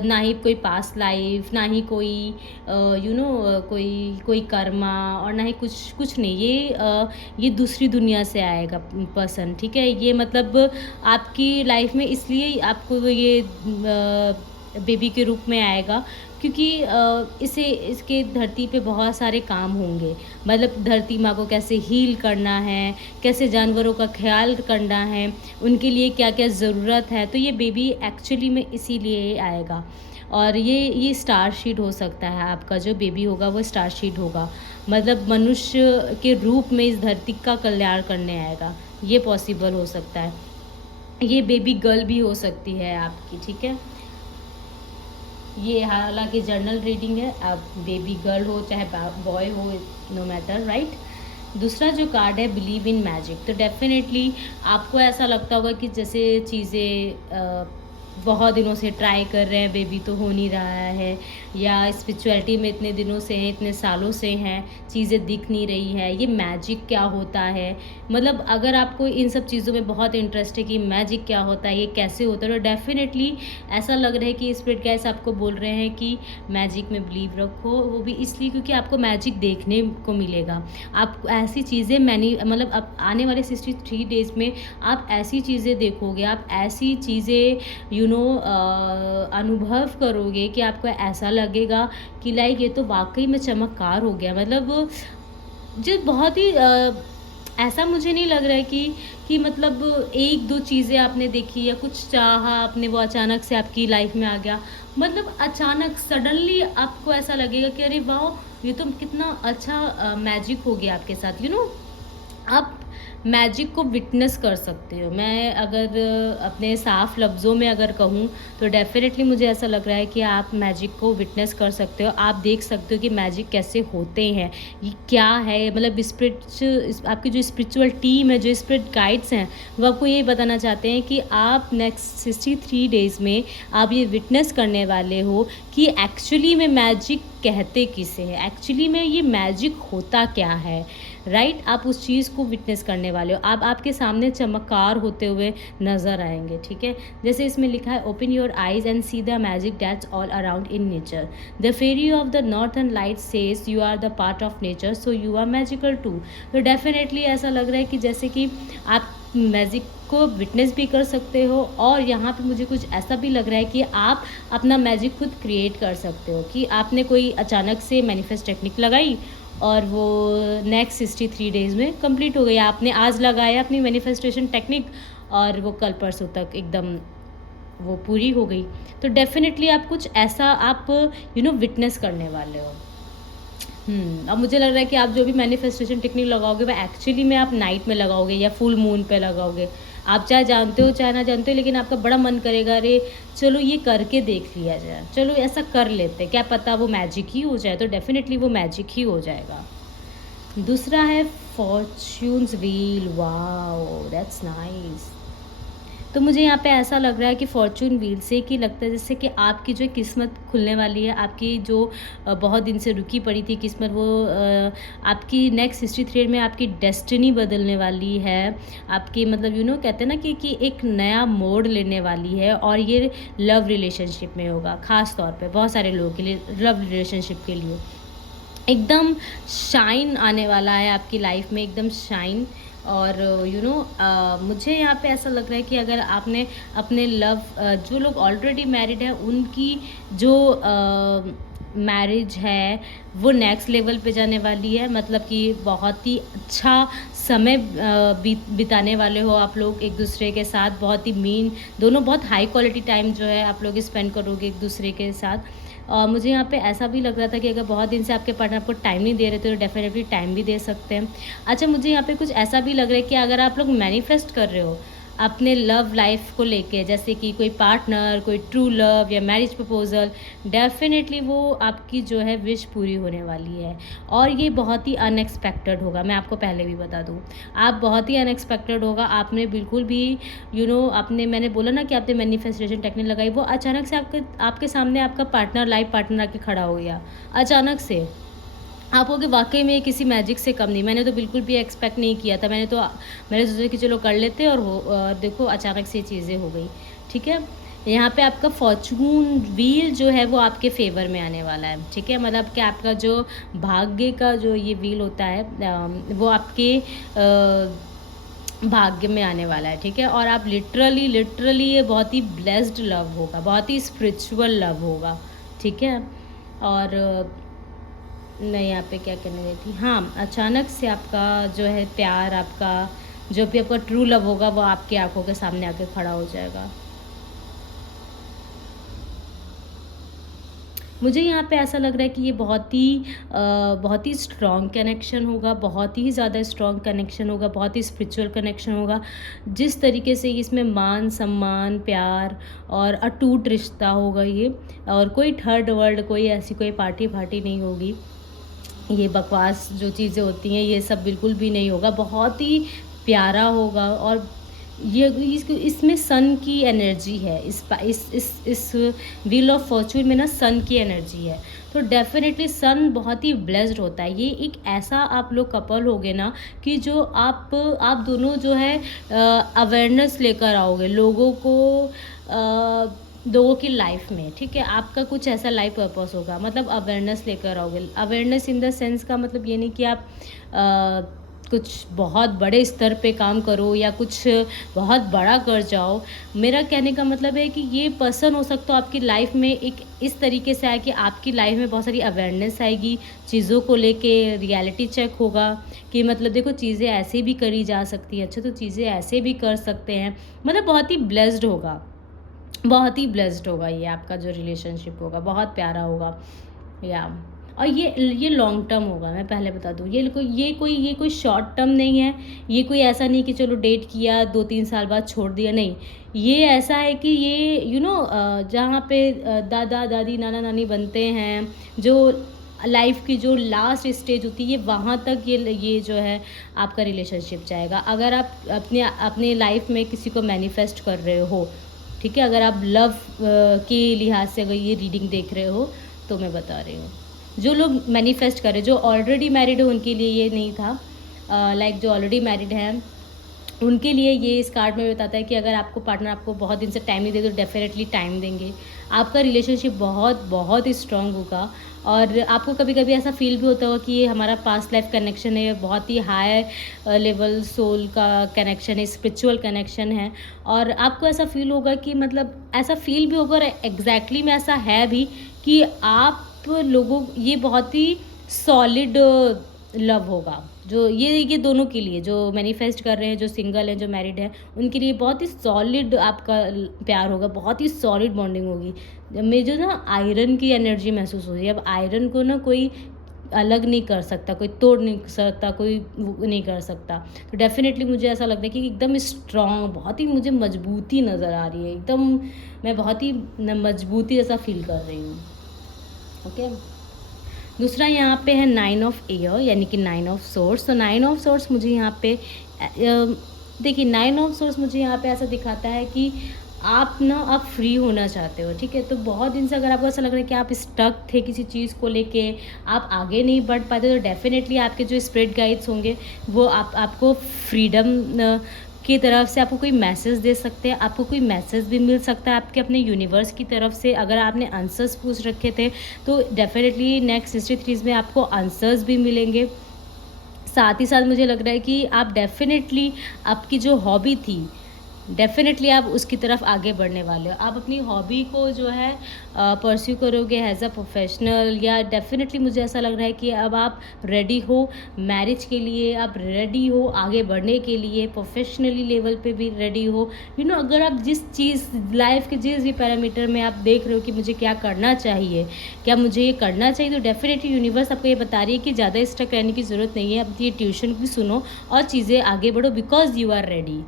ना ही कोई पास्ट लाइफ, ना ही कोई कोई कर्मा, और ना ही कुछ नहीं। ये दूसरी दुनिया से आएगा पर्सन। ठीक है, ये मतलब आपकी लाइफ में इसलिए आपको ये बेबी के रूप में आएगा क्योंकि इसके धरती पे बहुत सारे काम होंगे। मतलब धरती माँ को कैसे हील करना है, कैसे जानवरों का ख्याल करना है, उनके लिए क्या क्या ज़रूरत है। तो ये बेबी एक्चुअली में इसीलिए आएगा। और ये स्टार शीड हो सकता है, आपका जो बेबी होगा वो स्टार शीड होगा। मतलब मनुष्य के रूप में इस धरती का कल्याण करने आएगा, ये पॉसिबल हो सकता है। ये बेबी गर्ल भी हो सकती है आपकी। ठीक है, ये हालांकि जर्नल रीडिंग है, आप बेबी गर्ल हो चाहे बॉय हो, नो मैटर, राइट। दूसरा जो कार्ड है बिलीव इन मैजिक। तो डेफिनेटली आपको ऐसा लगता होगा कि जैसे चीज़ें बहुत दिनों से ट्राई कर रहे हैं, बेबी तो हो नहीं रहा है, या स्पिरिचुअलिटी में इतने दिनों से हैं, इतने सालों से हैं, चीज़ें दिख नहीं रही है, ये मैजिक क्या होता है। मतलब अगर आपको इन सब चीज़ों में बहुत इंटरेस्ट है कि मैजिक क्या होता है, ये कैसे होता है, तो डेफिनेटली ऐसा लग रहा है कि स्पिरिट गाइड्स आपको बोल रहे हैं कि मैजिक में बिलीव रखो। वो भी इसलिए क्योंकि आपको मैजिक देखने को मिलेगा। आप ऐसी चीज़ें मतलब अब आने वाले 63 डेज़ में आप ऐसी चीज़ें देखोगे, आप ऐसी चीज़ें अनुभव करोगे कि आपको ऐसा लगेगा कि लाइक ये तो वाकई में चमत्कार हो गया। मतलब जो बहुत ही ऐसा मुझे नहीं लग रहा है कि मतलब एक दो चीज़ें आपने देखी या कुछ चाहा आपने, वो अचानक से आपकी लाइफ में आ गया। मतलब अचानक सडनली आपको ऐसा लगेगा कि अरे वाह, ये तो कितना अच्छा मैजिक हो गया आपके साथ। आप मैजिक को विटनेस कर सकते हो। मैं अगर अपने साफ लफ्ज़ों में अगर कहूँ तो डेफ़िनेटली मुझे ऐसा लग रहा है कि आप मैजिक को विटनेस कर सकते हो। आप देख सकते हो कि मैजिक कैसे होते हैं, ये क्या है। मतलब आपकी जो स्पिरिचुअल टीम है, जो स्पिरिट गाइड्स हैं, वो आपको ये बताना चाहते हैं कि आप नेक्स्ट 63 डेज़ में आप ये विटनेस करने वाले हो कि एक्चुअली में मैजिक कहते किसे हैं, एक्चुअली में ये मैजिक होता क्या है, राइट। आप उस चीज़ को विटनेस करने वाले हो। आपके सामने चमत्कार होते हुए नज़र आएंगे। ठीक है, जैसे इसमें लिखा है open your eyes and see the magic that's all around in nature. The fairy of the northern light says you are the part of nature, so you are magical too. तो डेफिनेटली ऐसा लग रहा है कि जैसे कि आप magic को विटनेस भी कर सकते हो, और यहाँ पे मुझे कुछ ऐसा भी लग रहा है कि आप अपना मैजिक खुद क्रिएट कर सकते हो, कि आपने कोई अचानक से मैनिफेस्ट टेक्निक लगाई और वो नेक्स्ट 63 डेज़ में कंप्लीट हो गई। आपने आज लगाया अपनी मैनिफेस्टेशन टेक्निक और वो कल परसों तक एकदम वो पूरी हो गई। तो डेफ़िनेटली आप कुछ ऐसा आप विटनेस करने वाले हो। अब मुझे लग रहा है कि आप जो भी मैनिफेस्टेशन टेक्निक लगाओगे वो एक्चुअली में आप नाइट में लगाओगे या फुल मून पे लगाओगे। आप चाहे जानते हो चाहे ना जानते हो, लेकिन आपका बड़ा मन करेगा, अरे चलो ये करके देख लिया जाए, चलो ऐसा कर लेते, क्या पता वो मैजिक ही हो जाए। तो डेफ़िनेटली वो मैजिक ही हो जाएगा। दूसरा है fortunes wheel. Wow, that's nice. तो मुझे यहाँ पे ऐसा लग रहा है कि फॉर्च्यून व्हील से कि लगता है जैसे कि आपकी जो किस्मत खुलने वाली है, आपकी जो बहुत दिन से रुकी पड़ी थी किस्मत, वो आपकी नेक्स्ट 63 में आपकी डेस्टिनी बदलने वाली है। आपकी मतलब कहते हैं ना कि एक नया मोड़ लेने वाली है, और ये लव रिलेशनशिप में होगा। ख़ास तौर पे बहुत सारे लोगों के लिए लव रिलेशनशिप के लिए एकदम शाइन आने वाला है आपकी लाइफ में, एकदम शाइन। और मुझे यहाँ पे ऐसा लग रहा है कि अगर आपने अपने जो लोग ऑलरेडी मैरिड हैं उनकी जो मैरिज है वो नेक्स्ट लेवल पे जाने वाली है। मतलब कि बहुत ही अच्छा समय बिताने वाले हो आप लोग एक दूसरे के साथ। बहुत ही दोनों बहुत हाई क्वालिटी टाइम जो है आप लोग स्पेंड करोगे एक दूसरे के साथ। और मुझे यहाँ पे ऐसा भी लग रहा था कि अगर बहुत दिन से आपके पार्टनर आपको टाइम नहीं दे रहे थे तो डेफिनेटली टाइम भी दे सकते हैं। अच्छा, मुझे यहाँ पे कुछ ऐसा भी लग रहा है कि अगर आप लोग मैनिफेस्ट कर रहे हो अपने लव लाइफ को लेके, जैसे कि कोई पार्टनर, कोई ट्रू लव या मैरिज प्रपोजल, डेफिनेटली वो आपकी जो है विश पूरी होने वाली है। और ये बहुत ही अनएक्सपेक्टेड होगा, मैं आपको पहले भी बता दूँ। आप बहुत ही अनएक्सपेक्टेड होगा। आपने बिल्कुल भी मैंने बोला ना कि आपने मैनिफेस्टेशन टेक्निक लगाई, वो अचानक से आपके सामने आपका पार्टनर, लाइफ पार्टनर आके खड़ा हो गया अचानक से। आप होगे वाकई में किसी मैजिक से कम नहीं। मैंने तो बिल्कुल भी एक्सपेक्ट नहीं किया था। मैंने सोचा कि चलो कर लेते, और देखो अचानक से चीज़ें हो गई। ठीक है, यहाँ पे आपका फॉर्चून व्हील जो है वो आपके फेवर में आने वाला है। ठीक है, मतलब कि आपका जो भाग्य का जो ये व्हील होता है वो आपके भाग्य में आने वाला है। ठीक है, और आप लिटरली ये बहुत ही ब्लेस्ड लव होगा, बहुत ही स्पिरिचुअल लव होगा। ठीक है, और मैं यहाँ पे क्या कहने गई थी, हाँ, अचानक से आपका जो है प्यार, आपका जो भी आपका ट्रू लव होगा वो आपकी आंखों के सामने आके खड़ा हो जाएगा। मुझे यहाँ पे ऐसा लग रहा है कि ये बहुत ही स्ट्रॉन्ग कनेक्शन होगा, बहुत ही ज़्यादा स्ट्रॉन्ग कनेक्शन होगा, बहुत ही स्पिरिचुअल कनेक्शन होगा। जिस तरीके से इसमें मान सम्मान, प्यार और अटूट रिश्ता होगा ये, और कोई थर्ड वर्ल्ड, कोई ऐसी कोई पार्टी नहीं होगी। ये बकवास जो चीज़ें होती हैं ये सब बिल्कुल भी नहीं होगा। बहुत ही प्यारा होगा, और ये इसमें सन की एनर्जी है। इस व्हील ऑफ फॉर्चून में ना सन की एनर्जी है। तो डेफिनेटली सन बहुत ही ब्लेस्ड होता है। ये एक ऐसा आप लोग कपल होगे ना कि जो आप दोनों जो है अवेयरनेस लेकर आओगे लोगों की लाइफ में। ठीक है, आपका कुछ ऐसा लाइफ पर्पस होगा, मतलब अवेयरनेस लेकर आओगे। अवेयरनेस इन द सेंस का मतलब ये नहीं कि आप कुछ बहुत बड़े स्तर पे काम करो या कुछ बहुत बड़ा कर जाओ। मेरा कहने का मतलब है कि ये पर्सन हो सकता है आपकी लाइफ में एक इस तरीके से आए कि आपकी लाइफ में बहुत सारी अवेयरनेस आएगी चीज़ों को लेके। रियलिटी चेक होगा कि मतलब देखो चीज़ें ऐसे भी करी जा सकती हैं, अच्छा तो चीज़ें ऐसे भी कर सकते हैं। मतलब बहुत ही ब्लेस्ड होगा, बहुत ही ब्लेस्ड होगा ये आपका जो रिलेशनशिप होगा, बहुत प्यारा होगा या। और ये लॉन्ग टर्म होगा, मैं पहले बता दूँ। ये कोई शॉर्ट टर्म नहीं है। ये कोई ऐसा नहीं कि चलो डेट किया 2-3 साल बाद छोड़ दिया, नहीं। ये ऐसा है कि ये जहाँ पे दादा दादी नाना नानी बनते हैं, जो लाइफ की जो लास्ट स्टेज होती है, वहाँ तक ये जो है आपका रिलेशनशिप जाएगा। अगर आप अपने लाइफ में किसी को मैनिफेस्ट कर रहे हो, ठीक है, अगर आप लव के लिहाज से अगर ये रीडिंग देख रहे हो तो मैं बता रही हूँ, जो लोग मैनिफेस्ट करें, जो ऑलरेडी मैरिड है उनके लिए ये नहीं था। लाइक जो ऑलरेडी मैरिड हैं उनके लिए ये इस कार्ड में बताता है कि अगर आपको पार्टनर आपको बहुत दिन से टाइम नहीं दे तो डेफिनेटली टाइम देंगे। आपका रिलेशनशिप बहुत बहुत ही स्ट्रॉन्ग होगा। और आपको कभी कभी ऐसा फील भी होता होगा कि ये हमारा पास्ट लाइफ कनेक्शन है, बहुत ही हाई लेवल सोल का कनेक्शन है, स्पिरिचुअल कनेक्शन है। और आपको ऐसा फील होगा कि मतलब ऐसा फील भी होगा और एग्जैक्टली में ऐसा है भी कि आप लोगों ये बहुत ही सॉलिड लव होगा। जो ये दोनों के लिए जो मैनिफेस्ट कर रहे हैं, जो सिंगल हैं, जो मैरिड हैं, उनके लिए बहुत ही सॉलिड आपका प्यार होगा, बहुत ही सॉलिड बॉन्डिंग होगी। में जो ना आयरन की एनर्जी महसूस हो रही है। अब आयरन को ना कोई अलग नहीं कर सकता, कोई तोड़ नहीं सकता, कोई वो नहीं कर सकता। तो डेफिनेटली मुझे ऐसा लगता है कि एकदम स्ट्रॉन्ग, बहुत ही मुझे मजबूती नज़र आ रही है एकदम। मैं बहुत ही मजबूती जैसा फील कर रही हूँ। ओके, दूसरा यहाँ पे है 9 ऑफ एयर, यानी कि 9 ऑफ सोर्स। तो 9 ऑफ सोर्स मुझे यहाँ पे देखिए 9 ऑफ सोर्स मुझे यहाँ पे ऐसा दिखाता है कि आप फ्री होना चाहते हो, ठीक है। तो बहुत दिन से अगर आपको ऐसा लग रहा है कि आप स्टक थे किसी चीज़ को लेके, आप आगे नहीं बढ़ पाते, तो डेफिनेटली आपके जो स्पिरिट गाइड्स होंगे वो आपको फ्रीडम की तरफ से आपको कोई मैसेज दे सकते हैं। आपको कोई मैसेज भी मिल सकता है आपके अपने यूनिवर्स की तरफ से। अगर आपने आंसर्स पूछ रखे थे तो डेफिनेटली नेक्स्ट 63 में आपको आंसर्स भी मिलेंगे। साथ ही साथ मुझे लग रहा है कि आप डेफिनेटली आपकी जो हॉबी थी, डेफिनेटली आप उसकी तरफ आगे बढ़ने वाले हो। आप अपनी हॉबी को जो है परस्यू करोगे एज अ प्रोफेशनल, या डेफिनेटली मुझे ऐसा लग रहा है कि अब आप रेडी हो मैरिज के लिए, आप रेडी हो आगे बढ़ने के लिए, प्रोफेशनली लेवल पे भी रेडी हो। अगर आप जिस चीज़ लाइफ के जिस भी पैरामीटर में आप देख रहे हो कि मुझे क्या करना चाहिए, क्या मुझे ये करना चाहिए, तो डेफिनेटली यूनिवर्स आपको ये बता रही है कि ज़्यादा स्टक रहने की ज़रूरत नहीं है। अब ये ट्यूशन भी सुनो और चीज़ें आगे बढ़ो, बिकॉज यू आर रेडी,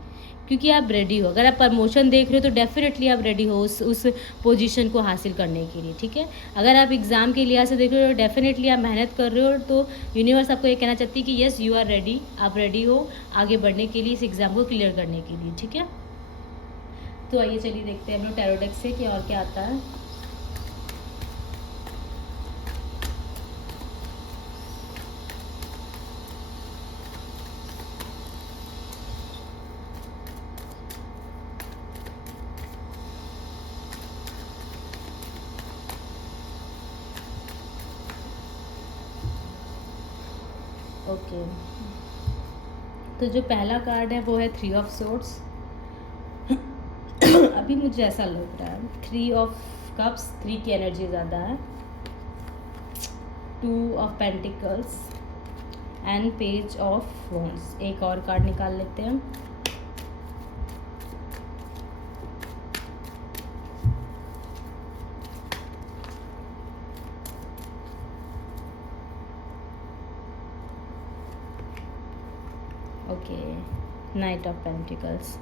क्योंकि आप रेडी हो। अगर आप प्रमोशन देख रहे हो तो डेफिनेटली आप रेडी हो उस पोजीशन को हासिल करने के लिए, ठीक है। अगर आप एग्ज़ाम के लिहाज से देख रहे हो तो डेफिनेटली आप मेहनत कर रहे हो, तो यूनिवर्स आपको ये कहना चाहती है कि येस यू आर रेडी, आप रेडी हो आगे बढ़ने के लिए, इस एग्ज़ाम को क्लियर करने के लिए, ठीक है। तो आइए चलिए देखते हैं हम लोग टैरो डेक से कि और क्या आता है। ओके, तो जो पहला कार्ड है वो है 3 ऑफ सोर्ड्स। अभी मुझे ऐसा लग रहा है 3 ऑफ कप्स, 3 की एनर्जी ज़्यादा है, 2 of pentacles and page of wands. एक और कार्ड निकाल लेते हैं। ओके, नाइट ऑफ पेंटिकल्स,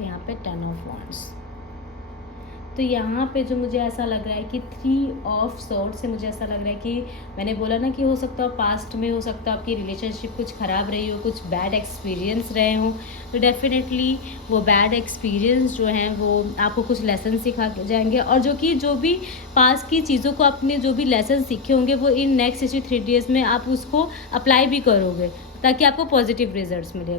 यहाँ पे 10 ऑफ वॉन्ड्स। तो यहाँ पे जो मुझे ऐसा लग रहा है कि 3 ऑफ सोर्ड्स से मुझे ऐसा लग रहा है कि मैंने बोला ना कि हो सकता है पास्ट में, हो सकता है आपकी रिलेशनशिप कुछ ख़राब रही हो, कुछ बैड एक्सपीरियंस रहे हों, तो डेफिनेटली वो बैड एक्सपीरियंस जो हैं वो आपको कुछ लेसन सिखा के जाएंगे। और जो भी पास्ट की चीज़ों को आपने जो भी लेसन सीखे होंगे वो इन नेक्स्ट 63 डेज़ में आप उसको अप्लाई भी करोगे, ताकि आपको पॉजिटिव रिजल्ट्स मिले।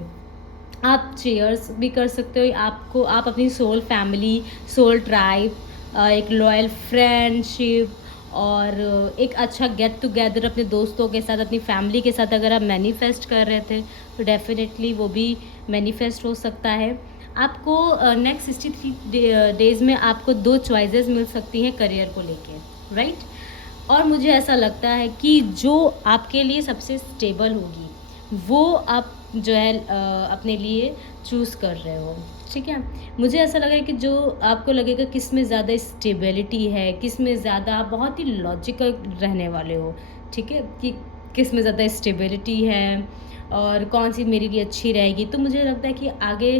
आप चेयर्स भी कर सकते हो, आप अपनी सोल फैमिली, सोल ट्राइब, एक लॉयल फ्रेंडशिप और एक अच्छा गेट टुगेदर अपने दोस्तों के साथ, अपनी फैमिली के साथ अगर आप मैनिफेस्ट कर रहे थे तो डेफिनेटली वो भी मैनिफेस्ट हो सकता है। आपको नेक्स्ट 63 डेज़ में आपको 2 चॉइसेस मिल सकती हैं करियर को लेके, राइट। और मुझे ऐसा लगता है कि जो आपके लिए सबसे स्टेबल होगी वो आप जो है अपने लिए चूज़ कर रहे हो, ठीक है। मुझे ऐसा लग रहा है कि जो आपको लगेगा किस में ज़्यादा स्टेबिलिटी है, किस में ज़्यादा, आप बहुत ही लॉजिकल रहने वाले हो, ठीक है, कि किस में ज़्यादा स्टेबिलिटी है और कौन सी मेरे लिए अच्छी रहेगी। तो मुझे लगता है कि आगे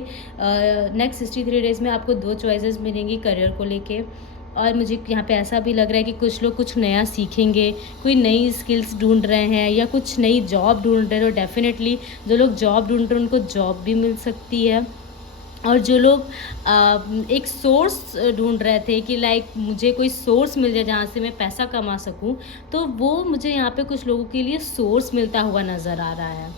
नेक्स्ट 63 डेज़ में आपको 2 चॉइसेस मिलेंगी करियर को लेके। और मुझे यहाँ पे ऐसा भी लग रहा है कि कुछ लोग कुछ नया सीखेंगे, कोई नई स्किल्स ढूंढ रहे हैं या कुछ नई जॉब ढूंढ रहे हो। डेफिनेटली जो लोग जॉब ढूंढ रहे हैं उनको जॉब भी मिल सकती है। और जो लोग एक सोर्स ढूंढ रहे थे कि लाइक मुझे कोई सोर्स मिल जाए जहाँ से मैं पैसा कमा सकूँ, तो वो मुझे यहाँ पे कुछ लोगों के लिए सोर्स मिलता हुआ नज़र आ रहा है।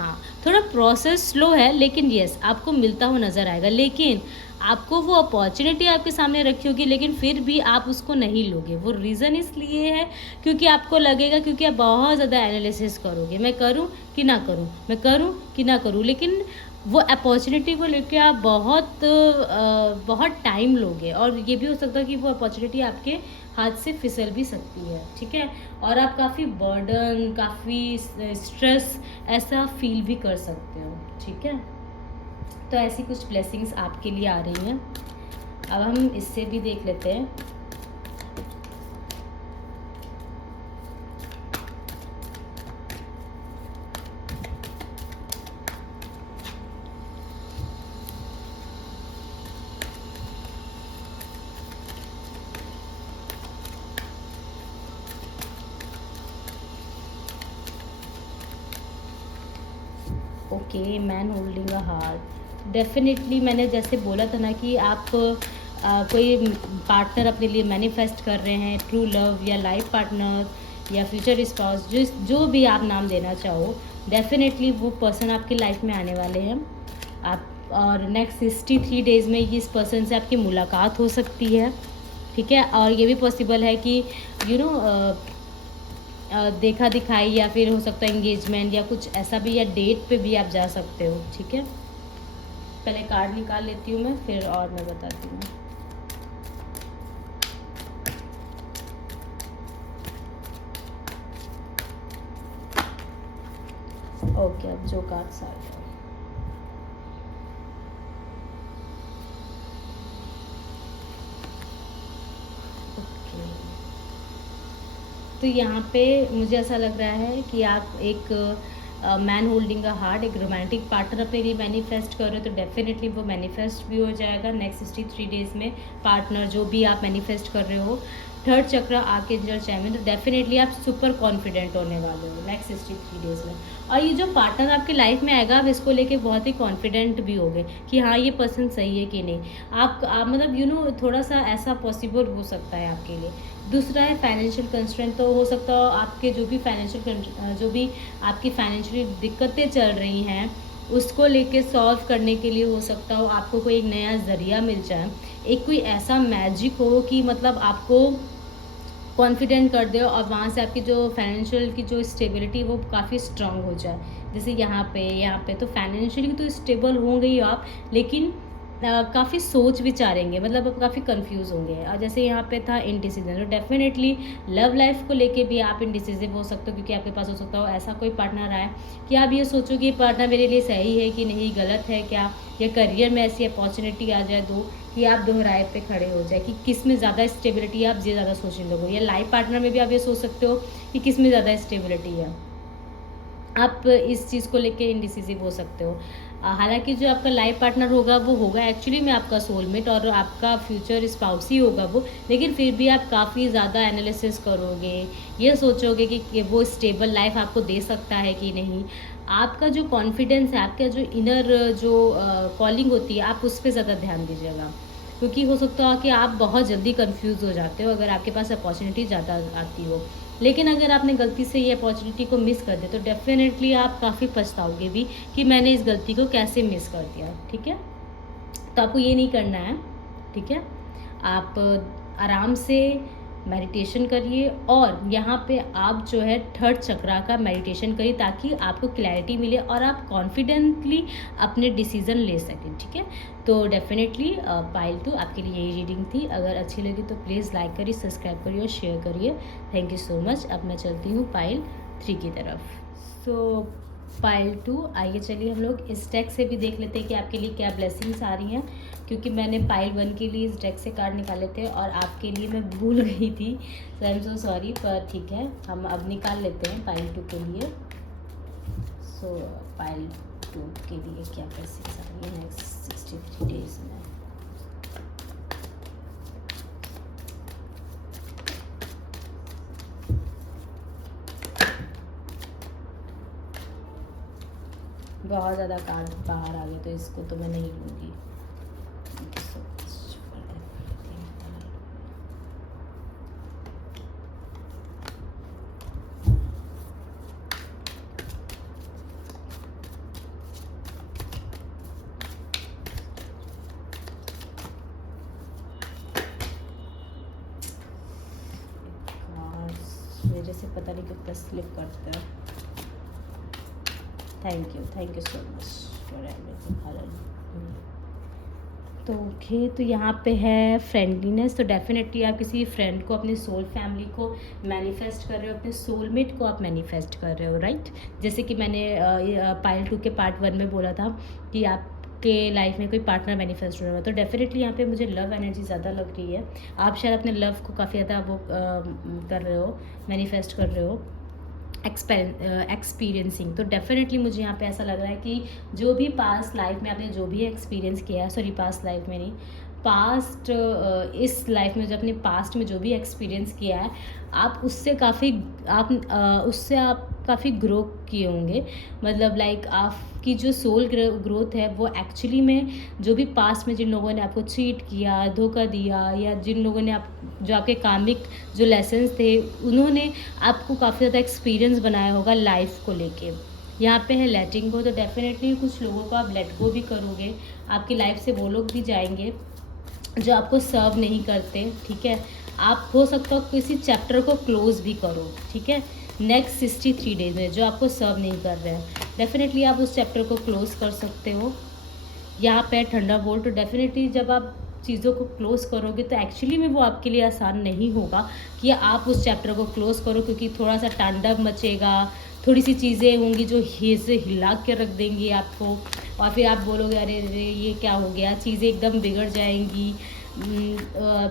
हाँ, थोड़ा प्रोसेस स्लो है, लेकिन येस आपको मिलता हुआ नज़र आएगा। लेकिन आपको वो अपॉर्च्युनिटी आपके सामने रखी होगी, लेकिन फिर भी आप उसको नहीं लोगे। वो रीज़न इसलिए है क्योंकि आपको लगेगा, क्योंकि आप बहुत ज़्यादा एनालिसिस करोगे, मैं करूँ कि ना करूँ, मैं करूँ कि ना करूँ। लेकिन वो अपॉर्च्युनिटी को लेके आप बहुत टाइम लोगे, और ये भी हो सकता है कि वो अपॉर्च्युनिटी आपके हाथ से फिसल भी सकती है, ठीक है? और आप काफ़ी बर्डन, काफ़ी स्ट्रेस ऐसा फील भी कर सकते हो, ठीक है? तो ऐसी कुछ ब्लेसिंग्स आपके लिए आ रही हैं। अब हम इससे भी देख लेते हैं। Okay, man holding a heart. Definitely मैंने जैसे बोला था ना कि आप कोई पार्टनर अपने लिए मैनिफेस्ट कर रहे हैं, ट्रू लव या लाइफ पार्टनर या फ्यूचर स्पाउस, जो भी आप नाम देना चाहो, डेफिनेटली वो पर्सन आपकी लाइफ में आने वाले हैं। आप और नेक्स्ट 63 डेज़ में इस पर्सन से आपकी मुलाकात हो सकती है, ठीक है? और ये भी पॉसिबल है कि यू नो देखा दिखाई, या फिर हो सकता है एंगेजमेंट या कुछ ऐसा भी, या डेट पे भी आप जा सकते हो, ठीक है? पहले कार्ड निकाल लेती हूँ मैं, फिर और मैं बताती हूँ। ओके, अब जो कार्ड्स आ गए। ओके, तो यहाँ पे मुझे ऐसा लग रहा है कि आप एक मैन होल्डिंग अ हार्ट, एक रोमांटिक पार्टनर अपने लिए मैनिफेस्ट कर रहे हो, तो डेफिनेटली वो मैनिफेस्ट भी हो जाएगा नेक्स्ट 63 डेज़ में। पार्टनर जो भी आप मैनिफेस्ट कर रहे हो, थर्ड चक्र आर्कएंजल चैम्पियन, तो डेफिनेटली आप सुपर कॉन्फिडेंट होने वाले हो नेक्स्ट 63 डेज़ में। और ये जो पार्टनर आपके लाइफ में आएगा, आप इसको लेके बहुत ही कॉन्फिडेंट भी होगे कि हाँ, ये पर्सन सही है कि नहीं। आप मतलब थोड़ा सा ऐसा पॉसिबल हो सकता है आपके लिए। दूसरा है फाइनेंशियल कंस्ट्रेंट, तो हो सकता हो आपके जो भी आपकी फाइनेंशियली दिक्कतें चल रही हैं, उसको लेके सॉल्व करने के लिए हो सकता हो आपको कोई एक नया ज़रिया मिल जाए, एक कोई ऐसा मैजिक हो कि मतलब आपको कॉन्फिडेंट कर दे, और वहाँ से आपकी जो फाइनेंशियल की जो स्टेबिलिटी वो काफ़ी स्ट्रांग हो जाए। जैसे यहाँ पे तो फाइनेंशियली तो स्टेबल होंगे ही आप, लेकिन काफ़ी सोच विचारेंगे, मतलब आप काफ़ी कंफ्यूज होंगे। और जैसे यहाँ पे था इनडिसीजन, तो डेफिनेटली लव लाइफ को लेके भी आप इनडिसिसिव हो सकते हो, क्योंकि आपके पास हो सकता हो ऐसा कोई पार्टनर आए कि आप ये सोचो कि पार्टनर मेरे लिए सही है कि नहीं, गलत है क्या, या करियर में ऐसी अपॉर्चुनिटी आ जाए दो कि आप दोहराए पे खड़े हो जाए कि किस में ज़्यादा स्टेबिलिटी है, आप ये ज़्यादा सोचने लगो। या लाइफ पार्टनर में भी आप ये सोच सकते हो कि किस में ज़्यादा स्टेबिलिटी है। आप इस चीज़ को लेके इनडिसिसिव हो सकते हो। हालांकि जो आपका लाइफ पार्टनर होगा वो होगा एक्चुअली में आपका सोलमेट, और आपका फ्यूचर स्पाउस ही होगा वो, लेकिन फिर भी आप काफ़ी ज़्यादा एनालिसिस करोगे, ये सोचोगे कि वो स्टेबल लाइफ आपको दे सकता है कि नहीं। आपका जो कॉन्फिडेंस है, आपका जो इनर जो कॉलिंग होती है, आप उस पर ज़्यादा ध्यान दीजिएगा, क्योंकि हो सकता है कि आप बहुत जल्दी कंफ्यूज हो जाते हो अगर आपके पास अपॉर्चुनिटी ज़्यादा आती हो। लेकिन अगर आपने गलती से ये अपॉर्चुनिटी को मिस कर दिया, तो डेफिनेटली आप काफ़ी पछताओगे भी कि मैंने इस गलती को कैसे मिस कर दिया, ठीक है? तो आपको ये नहीं करना है, ठीक है? आप आराम से मेडिटेशन करिए, और यहाँ पे आप जो है थर्ड चक्रा का मेडिटेशन करिए, ताकि आपको क्लैरिटी मिले और आप कॉन्फिडेंटली अपने डिसीज़न ले सकें, ठीक है? तो डेफिनेटली पाइल 2 आपके लिए यही रीडिंग थी। अगर अच्छी लगी तो प्लीज़ लाइक करिए, सब्सक्राइब करिए और शेयर करिए। Thank you so much. अब मैं चलती हूँ पाइल 3 की तरफ। सो पाइल 2, आइए चलिए हम लोग इस डेक से भी देख लेते हैं कि आपके लिए क्या ब्लेसिंग्स आ रही हैं, क्योंकि मैंने पाइल 1 के लिए इस डेक से कार्ड निकाले थे और आपके लिए मैं भूल गई थी, सो आई एम सो सॉरी। पर ठीक है, हम अब निकाल लेते हैं पाइल 2 के लिए। सो पाइल 2 के लिए क्या ब्लेसिंग्स आ रही है नेक्स्ट 63 डेज में। बहुत ज़्यादा कार्ड बाहर आ गए, तो इसको तो मैं नहीं लूँगी। पता नहीं कितना स्लिप करते हैं। Thank you so much for everything. तो ओके, तो यहाँ पे है फ्रेंडलीनेस। तो डेफिनेटली आप किसी फ्रेंड को, अपने सोल फैमिली को मैनिफेस्ट कर रहे हो, अपने सोलमेट को आप मैनिफेस्ट कर रहे हो, राइट। जैसे कि मैंने पाइल 2 के पार्ट 1 में बोला था कि आपके लाइफ में कोई पार्टनर मैनिफेस्ट हो रहा है। तो डेफिनेटली यहाँ पे मुझे लव एनर्जी ज़्यादा लग रही है। आप शायद अपने लव को काफ़ी ज़्यादा वो कर रहे हो, मैनिफेस्ट कर रहे हो, एक्सपीरियंसिंग। तो डेफिनेटली मुझे यहाँ पे ऐसा लग रहा है कि जो भी पास्ट लाइफ में आपने जो भी एक्सपीरियंस किया है, सॉरी पास्ट लाइफ में नहीं, पास्ट इस लाइफ में जो अपने पास्ट में जो भी एक्सपीरियंस किया है, आप उससे काफ़ी ग्रो किए होंगे। मतलब लाइक आपकी जो सोल ग्रोथ है वो एक्चुअली में जो भी पास्ट में जिन लोगों ने आपको चीट किया, धोखा दिया, या जिन लोगों ने जो आपके कार्मिक जो लेसन्स थे, उन्होंने आपको काफ़ी ज़्यादा एक्सपीरियंस बनाया होगा लाइफ को लेके। यहाँ पे है लेटिंग गो। तो डेफिनेटली कुछ लोगों को आप लेट गो भी करोगे। आपकी लाइफ से वो लोग भी जाएंगे जो आपको सर्व नहीं करते, ठीक है। आप हो सकता हो किसी चैप्टर को क्लोज भी करो, ठीक है, नेक्स्ट 63 डेज में, जो आपको सर्व नहीं कर रहे हैं। डेफिनेटली आप उस चैप्टर को क्लोज कर सकते हो। यहाँ पे थंडरबोल्ट। तो डेफिनेटली जब आप चीज़ों को क्लोज करोगे तो एक्चुअली में वो आपके लिए आसान नहीं होगा कि आप उस चैप्टर को क्लोज करो, क्योंकि थोड़ा सा तांडव मचेगा, थोड़ी सी चीज़ें होंगी जो से हिला के रख देंगी आपको, और फिर आप बोलोगे अरे अरे ये क्या हो गया, चीज़ें एकदम बिगड़ जाएंगी।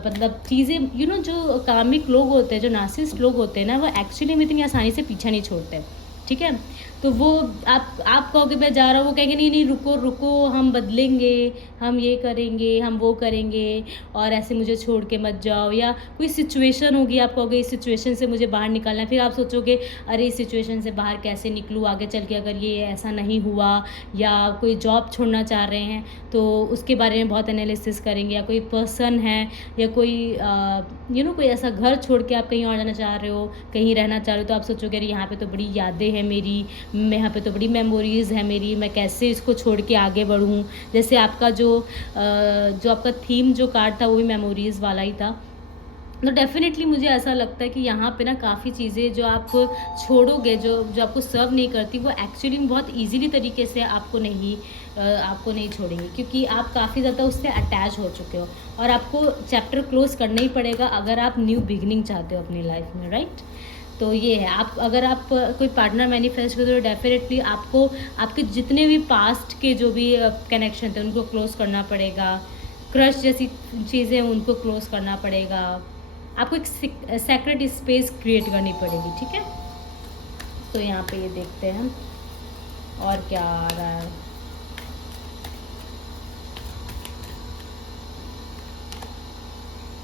मतलब चीज़ें जो कामिक लोग होते हैं, जो नार्सिसिस्ट लोग होते हैं ना, वो एक्चुअली में इतनी आसानी से पीछा नहीं छोड़ते, ठीक है। तो वो आप कहोगे मैं जा रहा हूँ, वो कहेंगे नहीं नहीं रुको रुको, हम बदलेंगे, हम ये करेंगे, हम वो करेंगे, और ऐसे मुझे छोड़ के मत जाओ। या कोई सिचुएशन होगी, आप कहोगे इस सिचुएशन से मुझे बाहर निकालना है, फिर आप सोचोगे अरे इस सिचुएशन से बाहर कैसे निकलूँ आगे चल के, अगर ये ऐसा नहीं हुआ, या कोई जॉब छोड़ना चाह रहे हैं तो उसके बारे में बहुत एनालिसिस करेंगे, या कोई पर्सन है, या कोई कोई ऐसा घर छोड़ के आप कहीं और जाना चाह रहे हो, कहीं रहना चाह रहे हो, तो आप सोचोगे अरे यहाँ पे तो बड़ी यादें हैं मेरी, यहाँ पे तो बड़ी मेमोरीज़ है मेरी, मैं कैसे इसको छोड़ के आगे बढ़ूँ। जैसे आपका जो आपका थीम जो कार्ड था वो भी मेमोरीज़ वाला ही था। तो डेफिनेटली मुझे ऐसा लगता है कि यहाँ पे ना काफ़ी चीज़ें जो आप छोड़ोगे, जो आपको सर्व नहीं करती, वो एक्चुअली में बहुत इजीली तरीके से आपको नहीं छोड़ेंगे, क्योंकि आप काफ़ी ज़्यादा उससे अटैच हो चुके हो, और आपको चैप्टर क्लोज करना ही पड़ेगा अगर आप न्यू बिगनिंग चाहते हो अपनी लाइफ में, राइट। तो ये है, अगर आप कोई पार्टनर मैनिफेस्ट करते हो तो डेफिनेटली आपको आपके जितने भी पास्ट के जो भी कनेक्शन थे उनको क्लोज करना पड़ेगा। क्रश जैसी चीज़ें उनको क्लोज करना पड़ेगा। आपको एक सेक्रेट स्पेस क्रिएट करनी पड़ेगी, ठीक है। तो यहाँ पे ये देखते हैं और क्या आ रहा है।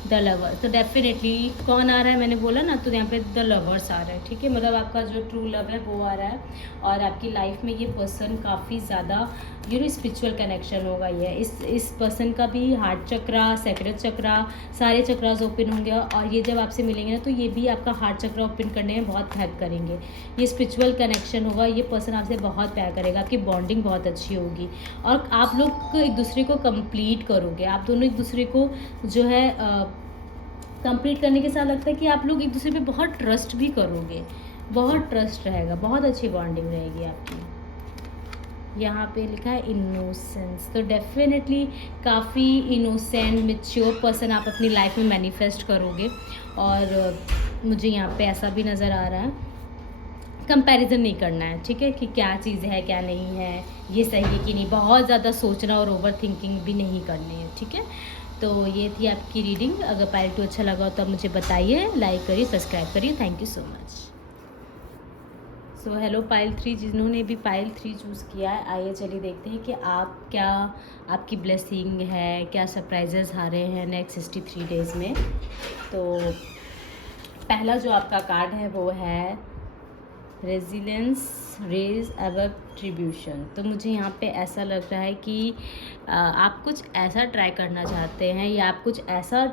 The lovers. तो डेफिनेटली कौन आ रहा है, मैंने बोला ना, तो यहाँ पे द लवर्स आ रहा है, ठीक है। मतलब आपका जो ट्रू लव है वो आ रहा है, और आपकी लाइफ में ये पर्सन काफ़ी ज़्यादा स्पिरिचुअल कनेक्शन होगा। ये इस पर्सन का भी हार्ट चक्रा, सेक्रेट चक्रा, सारे चक्रास ओपन होंगे, और ये जब आपसे मिलेंगे ना तो ये भी आपका हार्ट चक्रा ओपन करने में बहुत हेल्प करेंगे। ये स्पिरिचुअल कनेक्शन होगा, ये पर्सन आपसे बहुत प्यार करेगा, आपकी बॉन्डिंग बहुत अच्छी होगी, और आप लोग एक दूसरे को कंप्लीट करोगे। आप दोनों एक दूसरे को जो है कंप्लीट करने के साथ लगता है कि आप लोग एक दूसरे पे बहुत ट्रस्ट भी करोगे, बहुत ट्रस्ट रहेगा, बहुत अच्छी बॉन्डिंग रहेगी आपकी। यहाँ पे लिखा है इनोसेंस। तो डेफिनेटली काफ़ी इनोसेंट मैच्योर पर्सन आप अपनी लाइफ में मैनिफेस्ट करोगे, और मुझे यहाँ पे ऐसा भी नज़र आ रहा है, कंपैरिजन नहीं करना है, ठीक है, कि क्या चीज़ है क्या नहीं है, ये सही है कि नहीं, बहुत ज़्यादा सोचना और ओवर थिंकिंग भी नहीं करनी है, ठीक है। तो ये थी आपकी रीडिंग। अगर पाइल 2 अच्छा लगा हो तो आप मुझे बताइए, लाइक करिए, सब्सक्राइब करिए। Thank you so much. So hello pile 3, जिन्होंने भी पाइल 3 चूज़ किया है, आइए चलिए देखते हैं कि आपकी ब्लेसिंग है, क्या सरप्राइजेस आ रहे हैं नेक्स्ट 63 डेज़ में। तो पहला जो आपका कार्ड है वो है रेजिलेंस, रेज अबव ट्रिब्यूशन। तो मुझे यहाँ पे ऐसा लग रहा है कि आप कुछ ऐसा ट्राई करना चाहते हैं, या आप कुछ ऐसा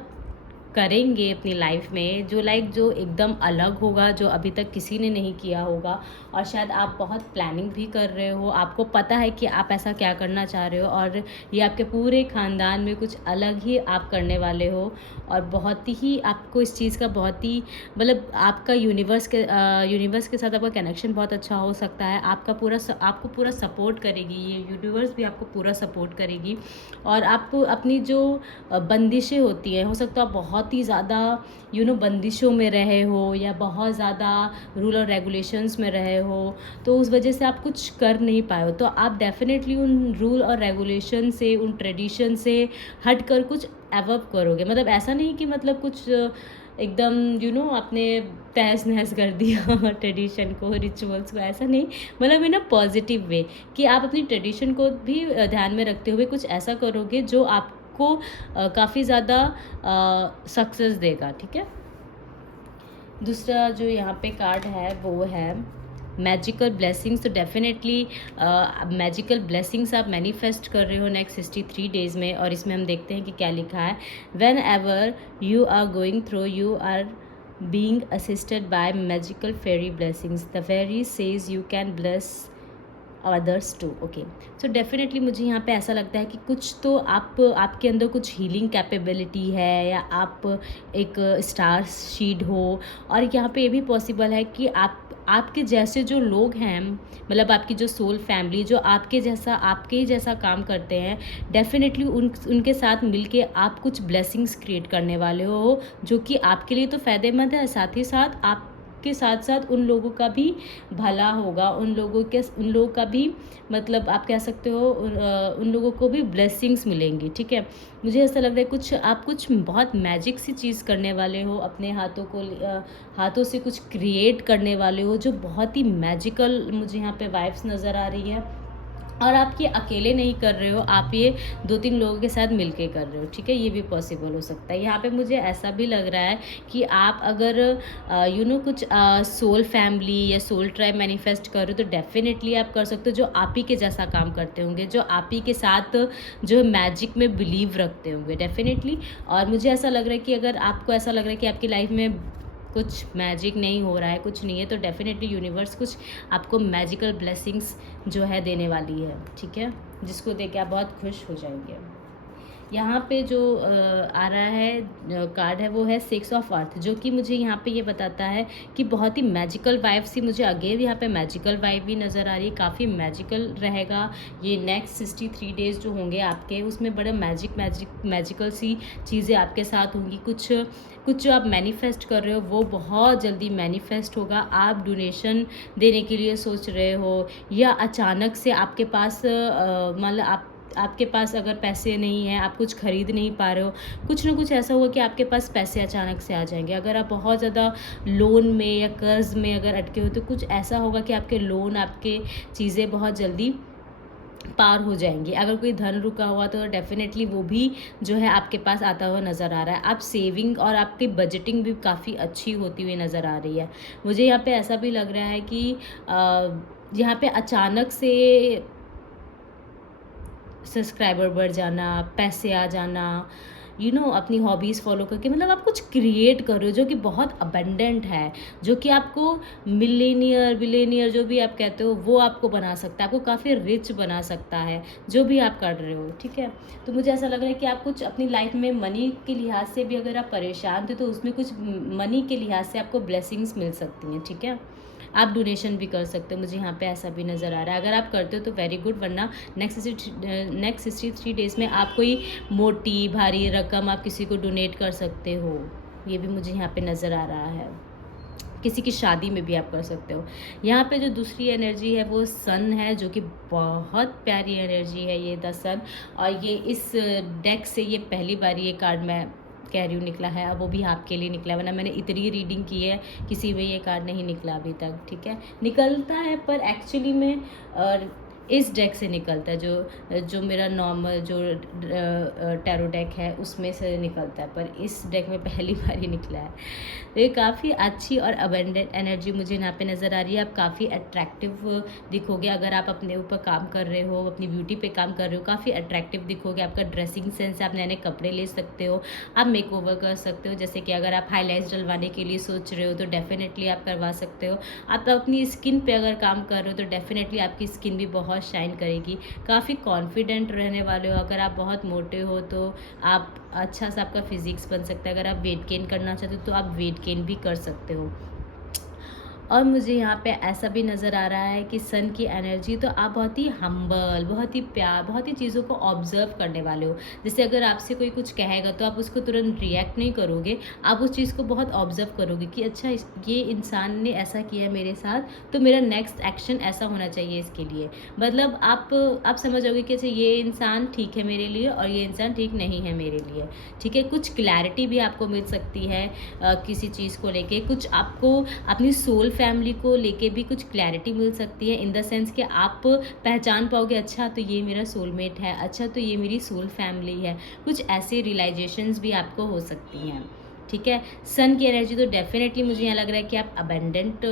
करेंगे अपनी लाइफ में, जो एकदम अलग होगा, जो अभी तक किसी ने नहीं किया होगा। और शायद आप बहुत प्लानिंग भी कर रहे हो, आपको पता है कि आप ऐसा क्या करना चाह रहे हो, और ये आपके पूरे ख़ानदान में कुछ अलग ही आप करने वाले हो। और बहुत ही आपको इस चीज़ का बहुत ही मतलब आपका यूनिवर्स के साथ आपका कनेक्शन बहुत अच्छा हो सकता है। आपको पूरा सपोर्ट करेगी ये यूनिवर्स, भी आपको पूरा सपोर्ट करेगी। और आपको अपनी जो बंदिशें होती हैं, हो सकता है आप बहुत ही ज़्यादा बंदिशों में रहे हो, या बहुत ज़्यादा रूल और रेगुलेशंस में रहे हो, तो उस वजह से आप कुछ कर नहीं पाए हो। तो आप डेफिनेटली उन रूल और रेगुलेशन से, उन ट्रेडिशन से हट कर कुछ एवअप करोगे। मतलब ऐसा नहीं कि मतलब कुछ एकदम आपने तहस नहस कर दिया ट्रेडिशन को, रिचुअल्स को, ऐसा नहीं। मतलब इन अ पॉजिटिव वे, कि आप अपनी ट्रेडिशन को भी ध्यान में रखते हुए कुछ ऐसा करोगे जो आपको काफ़ी ज़्यादा सक्सेस देगा। ठीक है। दूसरा जो यहाँ पे कार्ड है वो है मैजिकल ब्लेसिंग्स। तो डेफिनेटली मैजिकल ब्लेसिंग्स आप मैनिफेस्ट कर रहे हो नेक्स्ट 63 डेज़ में। और इसमें हम देखते हैं कि क्या लिखा है। Whenever you are going through, you are being assisted by magical fairy blessings. The fairy says you can bless others too. Okay, so definitely मुझे यहाँ पे ऐसा लगता है कि कुछ तो आपके अंदर कुछ हीलिंग कैपेबिलिटी है, या आप एक स्टार शीड हो। और यहाँ पे ये भी पॉसिबल है कि आपके जैसे जो लोग हैं, मतलब आपकी जो सोल फैमिली, जो आपके ही जैसा काम करते हैं, डेफिनेटली उनके साथ मिलके आप कुछ ब्लेसिंग्स क्रिएट करने वाले हो, जो कि आपके लिए तो फ़ायदेमंद है, साथ ही साथ आप के साथ साथ उन लोगों का भी भला होगा, उन लोगों का भी मतलब आप कह सकते हो उन लोगों को भी ब्लेसिंग्स मिलेंगी। ठीक है। मुझे ऐसा लग रहा है आप कुछ बहुत मैजिक सी चीज़ करने वाले हो, अपने हाथों से कुछ क्रिएट करने वाले हो, जो बहुत ही मैजिकल मुझे यहाँ पे वाइब्स नज़र आ रही है। और आप ये अकेले नहीं कर रहे हो, आप ये 2-3 लोगों के साथ मिलके कर रहे हो। ठीक है, ये भी पॉसिबल हो सकता है। यहाँ पे मुझे ऐसा भी लग रहा है कि आप अगर कुछ सोल फैमिली या सोल ट्राइब मैनिफेस्ट कर रहे हो, तो डेफिनेटली आप कर सकते हो, जो आप ही के जैसा काम करते होंगे, जो आप ही के साथ जो मैजिक में बिलीव रखते होंगे डेफिनेटली। और मुझे ऐसा लग रहा है कि अगर आपको ऐसा लग रहा है कि आपकी लाइफ में कुछ मैजिक नहीं हो रहा है, कुछ नहीं है, तो डेफिनेटली यूनिवर्स कुछ आपको मैजिकल ब्लेसिंग्स जो है देने वाली है। ठीक है, जिसको देख के आप बहुत खुश हो जाएंगे। यहाँ पे जो आ रहा है कार्ड है वो है 6 ऑफ अर्थ, जो कि मुझे यहाँ पे ये बताता है कि बहुत ही मैजिकल वाइब सी, मुझे अगेन यहाँ पे मैजिकल वाइब भी नज़र आ रही है। काफ़ी मैजिकल रहेगा ये नेक्स्ट 63 डेज़ जो होंगे आपके, उसमें बड़ा मैजिकल सी चीज़ें आपके साथ होंगी। कुछ जो आप मैनिफेस्ट कर रहे हो वो बहुत जल्दी मैनिफेस्ट होगा। आप डोनेशन देने के लिए सोच रहे हो, या अचानक से आपके पास मतलब आपके पास अगर पैसे नहीं हैं, आप कुछ खरीद नहीं पा रहे हो, कुछ ना कुछ ऐसा हुआ कि आपके पास पैसे अचानक से आ जाएंगे। अगर आप बहुत ज़्यादा लोन में या कर्ज़ में अगर अटके हो, तो कुछ ऐसा होगा कि आपके लोन, आपके चीज़ें बहुत जल्दी पार हो जाएंगी। अगर कोई धन रुका हुआ तो डेफिनेटली वो भी जो है आपके पास आता हुआ नज़र आ रहा है। आप सेविंग और आपकी बजटिंग भी काफ़ी अच्छी होती हुई नज़र आ रही है। मुझे यहाँ पे ऐसा भी लग रहा है कि यहाँ पे अचानक से सब्सक्राइबर बढ़ जाना, पैसे आ जाना, अपनी हॉबीज़ फॉलो करके, मतलब आप कुछ क्रिएट कर रहे हो जो कि बहुत अबंडेंट है, जो कि आपको बिलेनियर जो भी आप कहते हो वो आपको बना सकता है, आपको काफ़ी रिच बना सकता है जो भी आप कर रहे हो। ठीक है, तो मुझे ऐसा लग रहा है कि आप कुछ अपनी लाइफ में मनी के लिहाज से भी अगर आप परेशान थे, तो उसमें कुछ मनी के लिहाज से आपको ब्लेसिंग्स मिल सकती हैं। ठीक है, आप डोनेशन भी कर सकते हो, मुझे यहाँ पे ऐसा भी नज़र आ रहा है। अगर आप करते हो तो वेरी गुड, वरना नेक्स्ट 63 डेज़ में आप कोई मोटी भारी रकम आप किसी को डोनेट कर सकते हो, ये भी मुझे यहाँ पे नज़र आ रहा है। किसी की शादी में भी आप कर सकते हो। यहाँ पे जो दूसरी एनर्जी है वो सन है, जो कि बहुत प्यारी एनर्जी है ये द सन। और ये इस डेक से ये पहली बार ये कार्ड मैं कह रही हूँ निकला है, अब वो भी आपके लिए निकला, वरना मैंने इतनी रीडिंग की है किसी में ये कार्ड नहीं निकला अभी तक। ठीक है, निकलता है पर एक्चुअली में इस डेक से निकलता है, जो जो मेरा नॉर्मल जो टैरो डेक है उसमें से निकलता है, पर इस डेक में पहली बार ही निकला है। तो ये काफ़ी अच्छी और अबेंडेंट एनर्जी मुझे यहाँ पे नज़र आ रही है। आप काफ़ी अट्रैक्टिव दिखोगे अगर आप अपने ऊपर काम कर रहे हो, अपनी ब्यूटी पे काम कर रहे हो, काफ़ी अट्रैक्टिव दिखोगे। आपका ड्रेसिंग सेंस है, आप नए नए कपड़े ले सकते हो, आप मेकओवर कर सकते हो। जैसे कि अगर आप हाईलाइट्स डलवाने के लिए सोच रहे हो तो डेफिनेटली आप करवा सकते हो। आप अपनी स्किन पे अगर काम कर रहे हो तो डेफिनेटली आपकी स्किन भी बहुत शाइन करेगी। काफ़ी कॉन्फिडेंट रहने वाले हो। अगर आप बहुत मोटे हो तो आप अच्छा सा आपका फिजिक्स बन सकता है। अगर आप वेट गेन करना चाहते हो तो आप वेट गेन भी कर सकते हो। और मुझे यहाँ पे ऐसा भी नज़र आ रहा है कि सन की एनर्जी, तो आप बहुत ही हम्बल, बहुत ही प्यार, बहुत ही चीज़ों को ऑब्जर्व करने वाले हो। जैसे अगर आपसे कोई कुछ कहेगा तो आप उसको तुरंत रिएक्ट नहीं करोगे, आप उस चीज़ को बहुत ऑब्जर्व करोगे कि अच्छा ये इंसान ने ऐसा किया मेरे साथ, तो मेरा नेक्स्ट एक्शन ऐसा होना चाहिए इसके लिए। मतलब आप समझ जाओगे कि अच्छा ये इंसान ठीक है मेरे लिए और ये इंसान ठीक नहीं है मेरे लिए। ठीक है, कुछ क्लैरिटी भी आपको मिल सकती है किसी चीज़ को लेके। कुछ आपको अपनी सोल फैमिली को लेके भी कुछ क्लैरिटी मिल सकती है, इन द सेंस कि आप पहचान पाओगे अच्छा तो ये मेरा सोलमेट है, अच्छा तो ये मेरी सोल फैमिली है। कुछ ऐसे रियलाइजेशंस भी आपको हो सकती हैं। ठीक है, सन की एनर्जी तो डेफिनेटली मुझे यहाँ लग रहा है कि आप अबेंडेंट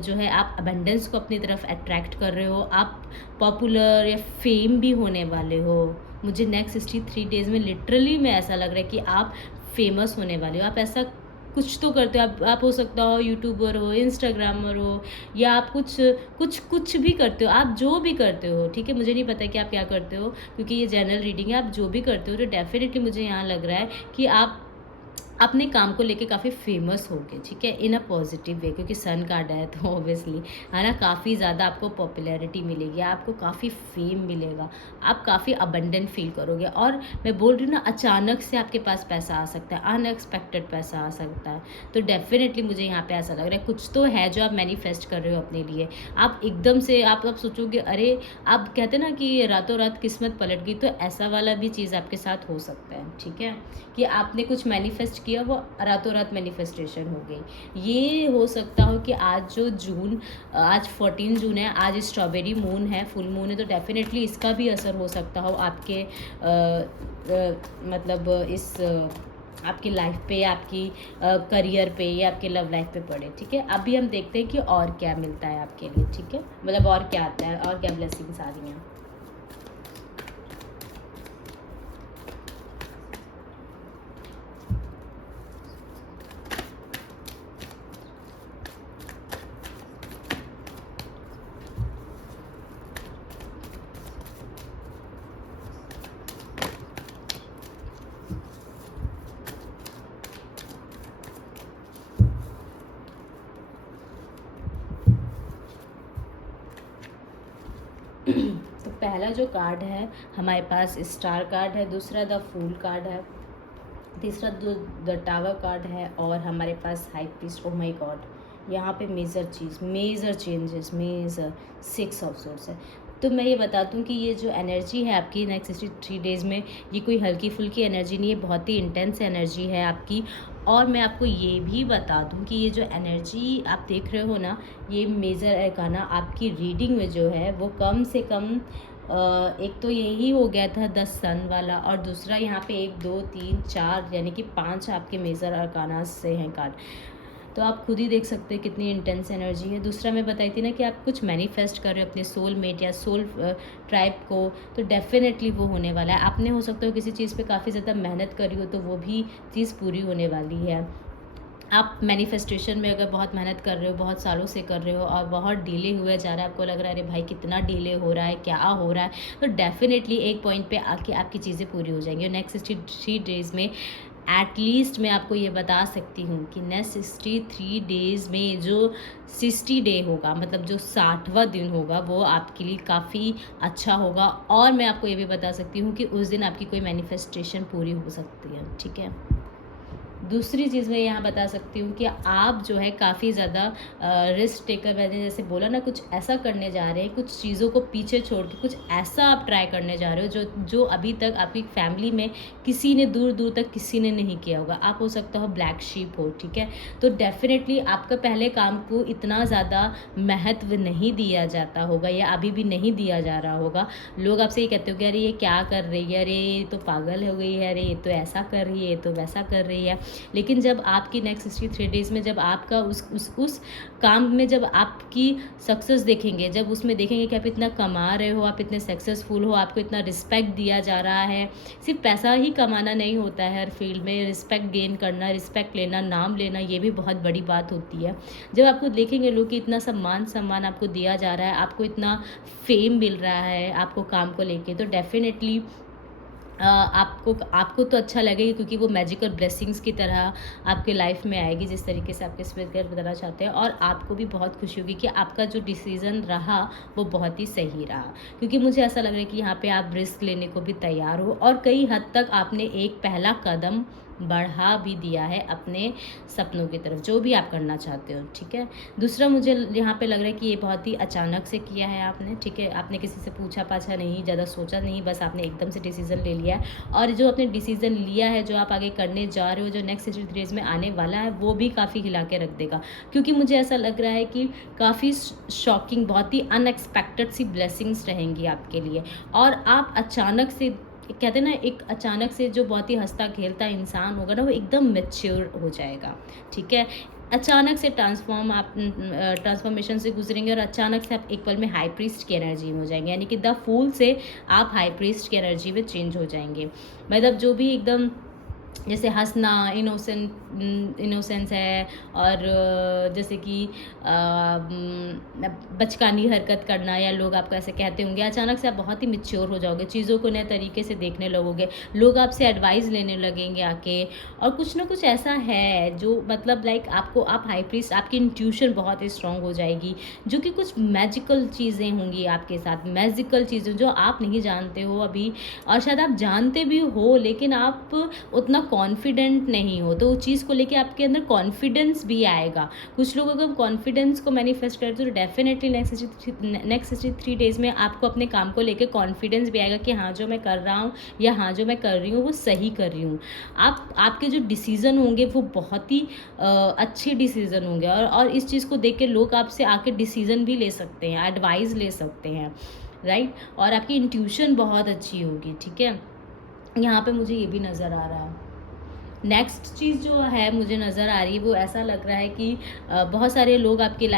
जो है, आप अबेंडेंस को अपनी तरफ अट्रैक्ट कर रहे हो। आप पॉपुलर या फेम भी होने वाले हो। मुझे नेक्स्ट 63 डेज में लिटरली में ऐसा लग रहा है कि आप फेमस होने वाले हो। आप ऐसा कुछ तो करते हो। आप हो सकता हो यूट्यूबर हो, इंस्टाग्रामर हो, या आप कुछ भी करते हो। आप जो भी करते हो, ठीक है, मुझे नहीं पता कि आप क्या करते हो क्योंकि ये जनरल रीडिंग है। आप जो भी करते हो तो डेफिनेटली मुझे यहाँ लग रहा है कि आप अपने काम को लेके काफ़ी फेमस होगे। ठीक है, इन अ पॉजिटिव वे, क्योंकि सन कार्ड है तो ऑब्वियसली है ना, काफ़ी ज़्यादा आपको पॉपुलैरिटी मिलेगी, आपको काफ़ी फेम मिलेगा, आप काफ़ी अबंडेंट फील करोगे। और मैं बोल रही हूँ ना, अचानक से आपके पास पैसा आ सकता है, अनएक्सपेक्टेड पैसा आ सकता है। तो डेफिनेटली मुझे यहाँ पे ऐसा लग रहा है कुछ तो है जो आप मैनिफेस्ट कर रहे हो अपने लिए। आप एकदम से आप सोचोगे अरे, आप कहते ना कि रातों रात किस्मत पलट गई, तो ऐसा वाला भी चीज़ आपके साथ हो सकता है। ठीक है, कि आपने कुछ मैनिफेस्ट किया, वो रातों रात मैनिफेस्टेशन हो गई। ये हो सकता हो कि आज आज 14 जून है, आज स्ट्रॉबेरी मून है, फुल मून है, तो डेफिनेटली इसका भी असर हो सकता हो आपके मतलब इस आपकी लाइफ पे, आपकी करियर पे, या आपके लव लाइफ पे पड़े। ठीक है, अभी हम देखते हैं कि और क्या मिलता है आपके लिए। ठीक है, मतलब और क्या आता है, और क्या ब्लेसिंग्स आ रही हैं। तो पहला जो कार्ड है हमारे पास स्टार कार्ड है, दूसरा द फूल कार्ड है, तीसरा द टावर कार्ड है, और हमारे पास high priest. Oh my god, यहाँ पे major changes, major 6 of swords है। तो मैं ये बता दूँ कि ये जो एनर्जी है आपकी नेक्स्ट 63 डेज़ में, ये कोई हल्की फुल्की एनर्जी नहीं है, बहुत ही इंटेंस एनर्जी है आपकी। और मैं आपको ये भी बता दूं कि ये जो एनर्जी आप देख रहे हो ना, ये मेजर अरकाना आपकी रीडिंग में जो है वो कम से कम एक तो यही हो गया था 10 सन वाला, और दूसरा यहाँ पे 1 2 3 4 यानी कि 5 आपके मेजर अरकाना से हैं कार्ड। तो आप खुद ही देख सकते हैं कितनी इंटेंस एनर्जी है। दूसरा मैं बताई थी ना कि आप कुछ मैनिफेस्ट कर रहे हो अपने सोलमेट या सोल ट्राइब को, तो डेफिनेटली वो होने वाला है। आपने हो सकता हो किसी चीज़ पे काफ़ी ज़्यादा मेहनत करी हो, तो वो भी चीज़ पूरी होने वाली है। आप मैनिफेस्टेशन में अगर बहुत मेहनत कर रहे हो, बहुत सालों से कर रहे हो और बहुत डिले हुए जा रहा है, आपको लग रहा है अरे भाई कितना डिले हो रहा है, क्या हो रहा है, तो डेफिनेटली एक पॉइंट पे आके आपकी चीज़ें पूरी हो जाएंगी। और नेक्स्ट 63 डेज़ में एटलीस्ट मैं आपको ये बता सकती हूँ कि नेक्स्ट 63 डेज़ में जो 60 डे होगा, मतलब जो 60वां दिन होगा, वो आपके लिए काफ़ी अच्छा होगा। और मैं आपको ये भी बता सकती हूँ कि उस दिन आपकी कोई मैनिफेस्टेशन पूरी हो सकती है। ठीक है, दूसरी चीज़ मैं यहाँ बता सकती हूँ कि आप जो है काफ़ी ज़्यादा रिस्क टेकर, मैंने जैसे बोला ना, कुछ ऐसा करने जा रहे हैं, कुछ चीज़ों को पीछे छोड़ के कुछ ऐसा आप ट्राई करने जा रहे हो जो जो अभी तक आपकी फैमिली में किसी ने, दूर दूर तक किसी ने नहीं किया होगा। आप हो सकता हो ब्लैक शीप हो, ठीक है। तो डेफिनेटली आपका पहले काम को इतना ज़्यादा महत्व नहीं दिया जाता होगा, या अभी भी नहीं दिया जा रहा होगा। लोग आपसे ये कहते हो कि अरे ये क्या कर रही है, अरे ये तो पागल हो गई है, अरे ये तो ऐसा कर रही है, ये तो वैसा कर रही है। लेकिन जब आपकी नेक्स्ट 63 डेज़ में जब आपका उस काम में जब आपकी सक्सेस देखेंगे, जब उसमें देखेंगे कि आप इतना कमा रहे हो, आप इतने सक्सेसफुल हो, आपको इतना रिस्पेक्ट दिया जा रहा है। सिर्फ पैसा ही कमाना नहीं होता है हर फील्ड में, रिस्पेक्ट गेन करना, रिस्पेक्ट लेना, नाम लेना, ये भी बहुत बड़ी बात होती है। जब आपको देखेंगे लोग कि इतना सम्मान आपको दिया जा रहा है, आपको इतना फेम मिल रहा है आपको काम को लेके, तो डेफिनेटली आपको तो अच्छा लगेगा, क्योंकि वो मैजिकल ब्लेसिंग्स की तरह आपके लाइफ में आएगी, जिस तरीके से आपके स्पीकर बताना चाहते हैं। और आपको भी बहुत खुशी होगी कि आपका जो डिसीज़न रहा वो बहुत ही सही रहा, क्योंकि मुझे ऐसा लग रहा है कि यहाँ पे आप रिस्क लेने को भी तैयार हो, और कई हद तक आपने एक पहला कदम बढ़ा भी दिया है अपने सपनों की तरफ, जो भी आप करना चाहते हो, ठीक है। दूसरा, मुझे यहाँ पे लग रहा है कि ये बहुत ही अचानक से किया है आपने, ठीक है। आपने किसी से पूछा पाछा नहीं, ज़्यादा सोचा नहीं, बस आपने एकदम से डिसीज़न ले लिया है। और जो आपने डिसीज़न लिया है, जो आप आगे करने जा रहे हो, जो नेक्स्ट 63 डेज़ में आने वाला है, वो भी काफ़ी हिला के रख देगा, क्योंकि मुझे ऐसा लग रहा है कि काफ़ी शॉकिंग, बहुत ही अनएक्सपेक्टेड सी ब्लेसिंग्स रहेंगी आपके लिए। और आप अचानक से, कहते हैं ना, एक अचानक से जो बहुत ही हंसता खेलता इंसान होगा ना, वो एकदम मैच्योर हो जाएगा, ठीक है। अचानक से ट्रांसफॉर्मेशन से गुजरेंगे, और अचानक से आप एक पल में हाई प्रीस्ट की एनर्जी में हो जाएंगे, यानी कि द फूल से आप हाई प्रीस्ट की एनर्जी में चेंज हो जाएंगे। मतलब जो भी एकदम जैसे हंसना, इनोसेंस है, और जैसे कि बचकानी हरकत करना, या लोग आपको ऐसे कहते होंगे, अचानक से आप बहुत ही मैच्योर हो जाओगे, चीज़ों को नए तरीके से देखने लगोगे, लोग आपसे एडवाइस लेने लगेंगे आके। और कुछ ना कुछ ऐसा है जो मतलब लाइक आप हाई प्रीस्ट, आपकी इंट्यूशन बहुत ही स्ट्रांग हो जाएगी, जो कि कुछ मैजिकल चीज़ें होंगी आपके साथ, मैजिकल चीज़ें जो आप नहीं जानते हो अभी, और शायद आप जानते भी हो लेकिन आप उतना कॉन्फिडेंट नहीं हो, तो उस चीज़ को लेके आपके अंदर कॉन्फिडेंस भी आएगा। कुछ लोगों को कॉन्फिडेंस को मैनिफेस्ट करते तो डेफिनेटली नेक्स्ट 63 डेज़ में आपको अपने काम को लेके कॉन्फिडेंस भी आएगा कि हाँ, जो मैं कर रहा हूँ या हाँ, जो मैं कर रही हूँ वो सही कर रही हूँ। आपके जो डिसीज़न होंगे वो बहुत ही अच्छे डिसीज़न होंगे, और इस चीज़ को देख के लोग आपसे आके डिसीज़न भी ले सकते हैं, एडवाइस ले सकते हैं, राइट। और आपकी इंट्यूशन बहुत अच्छी होगी, ठीक है। यहाँ पे मुझे ये भी नज़र आ रहा है। नेक्स्ट चीज़ जो है मुझे नज़र आ रही है, वो ऐसा लग रहा है कि बहुत सारे लोग आपकी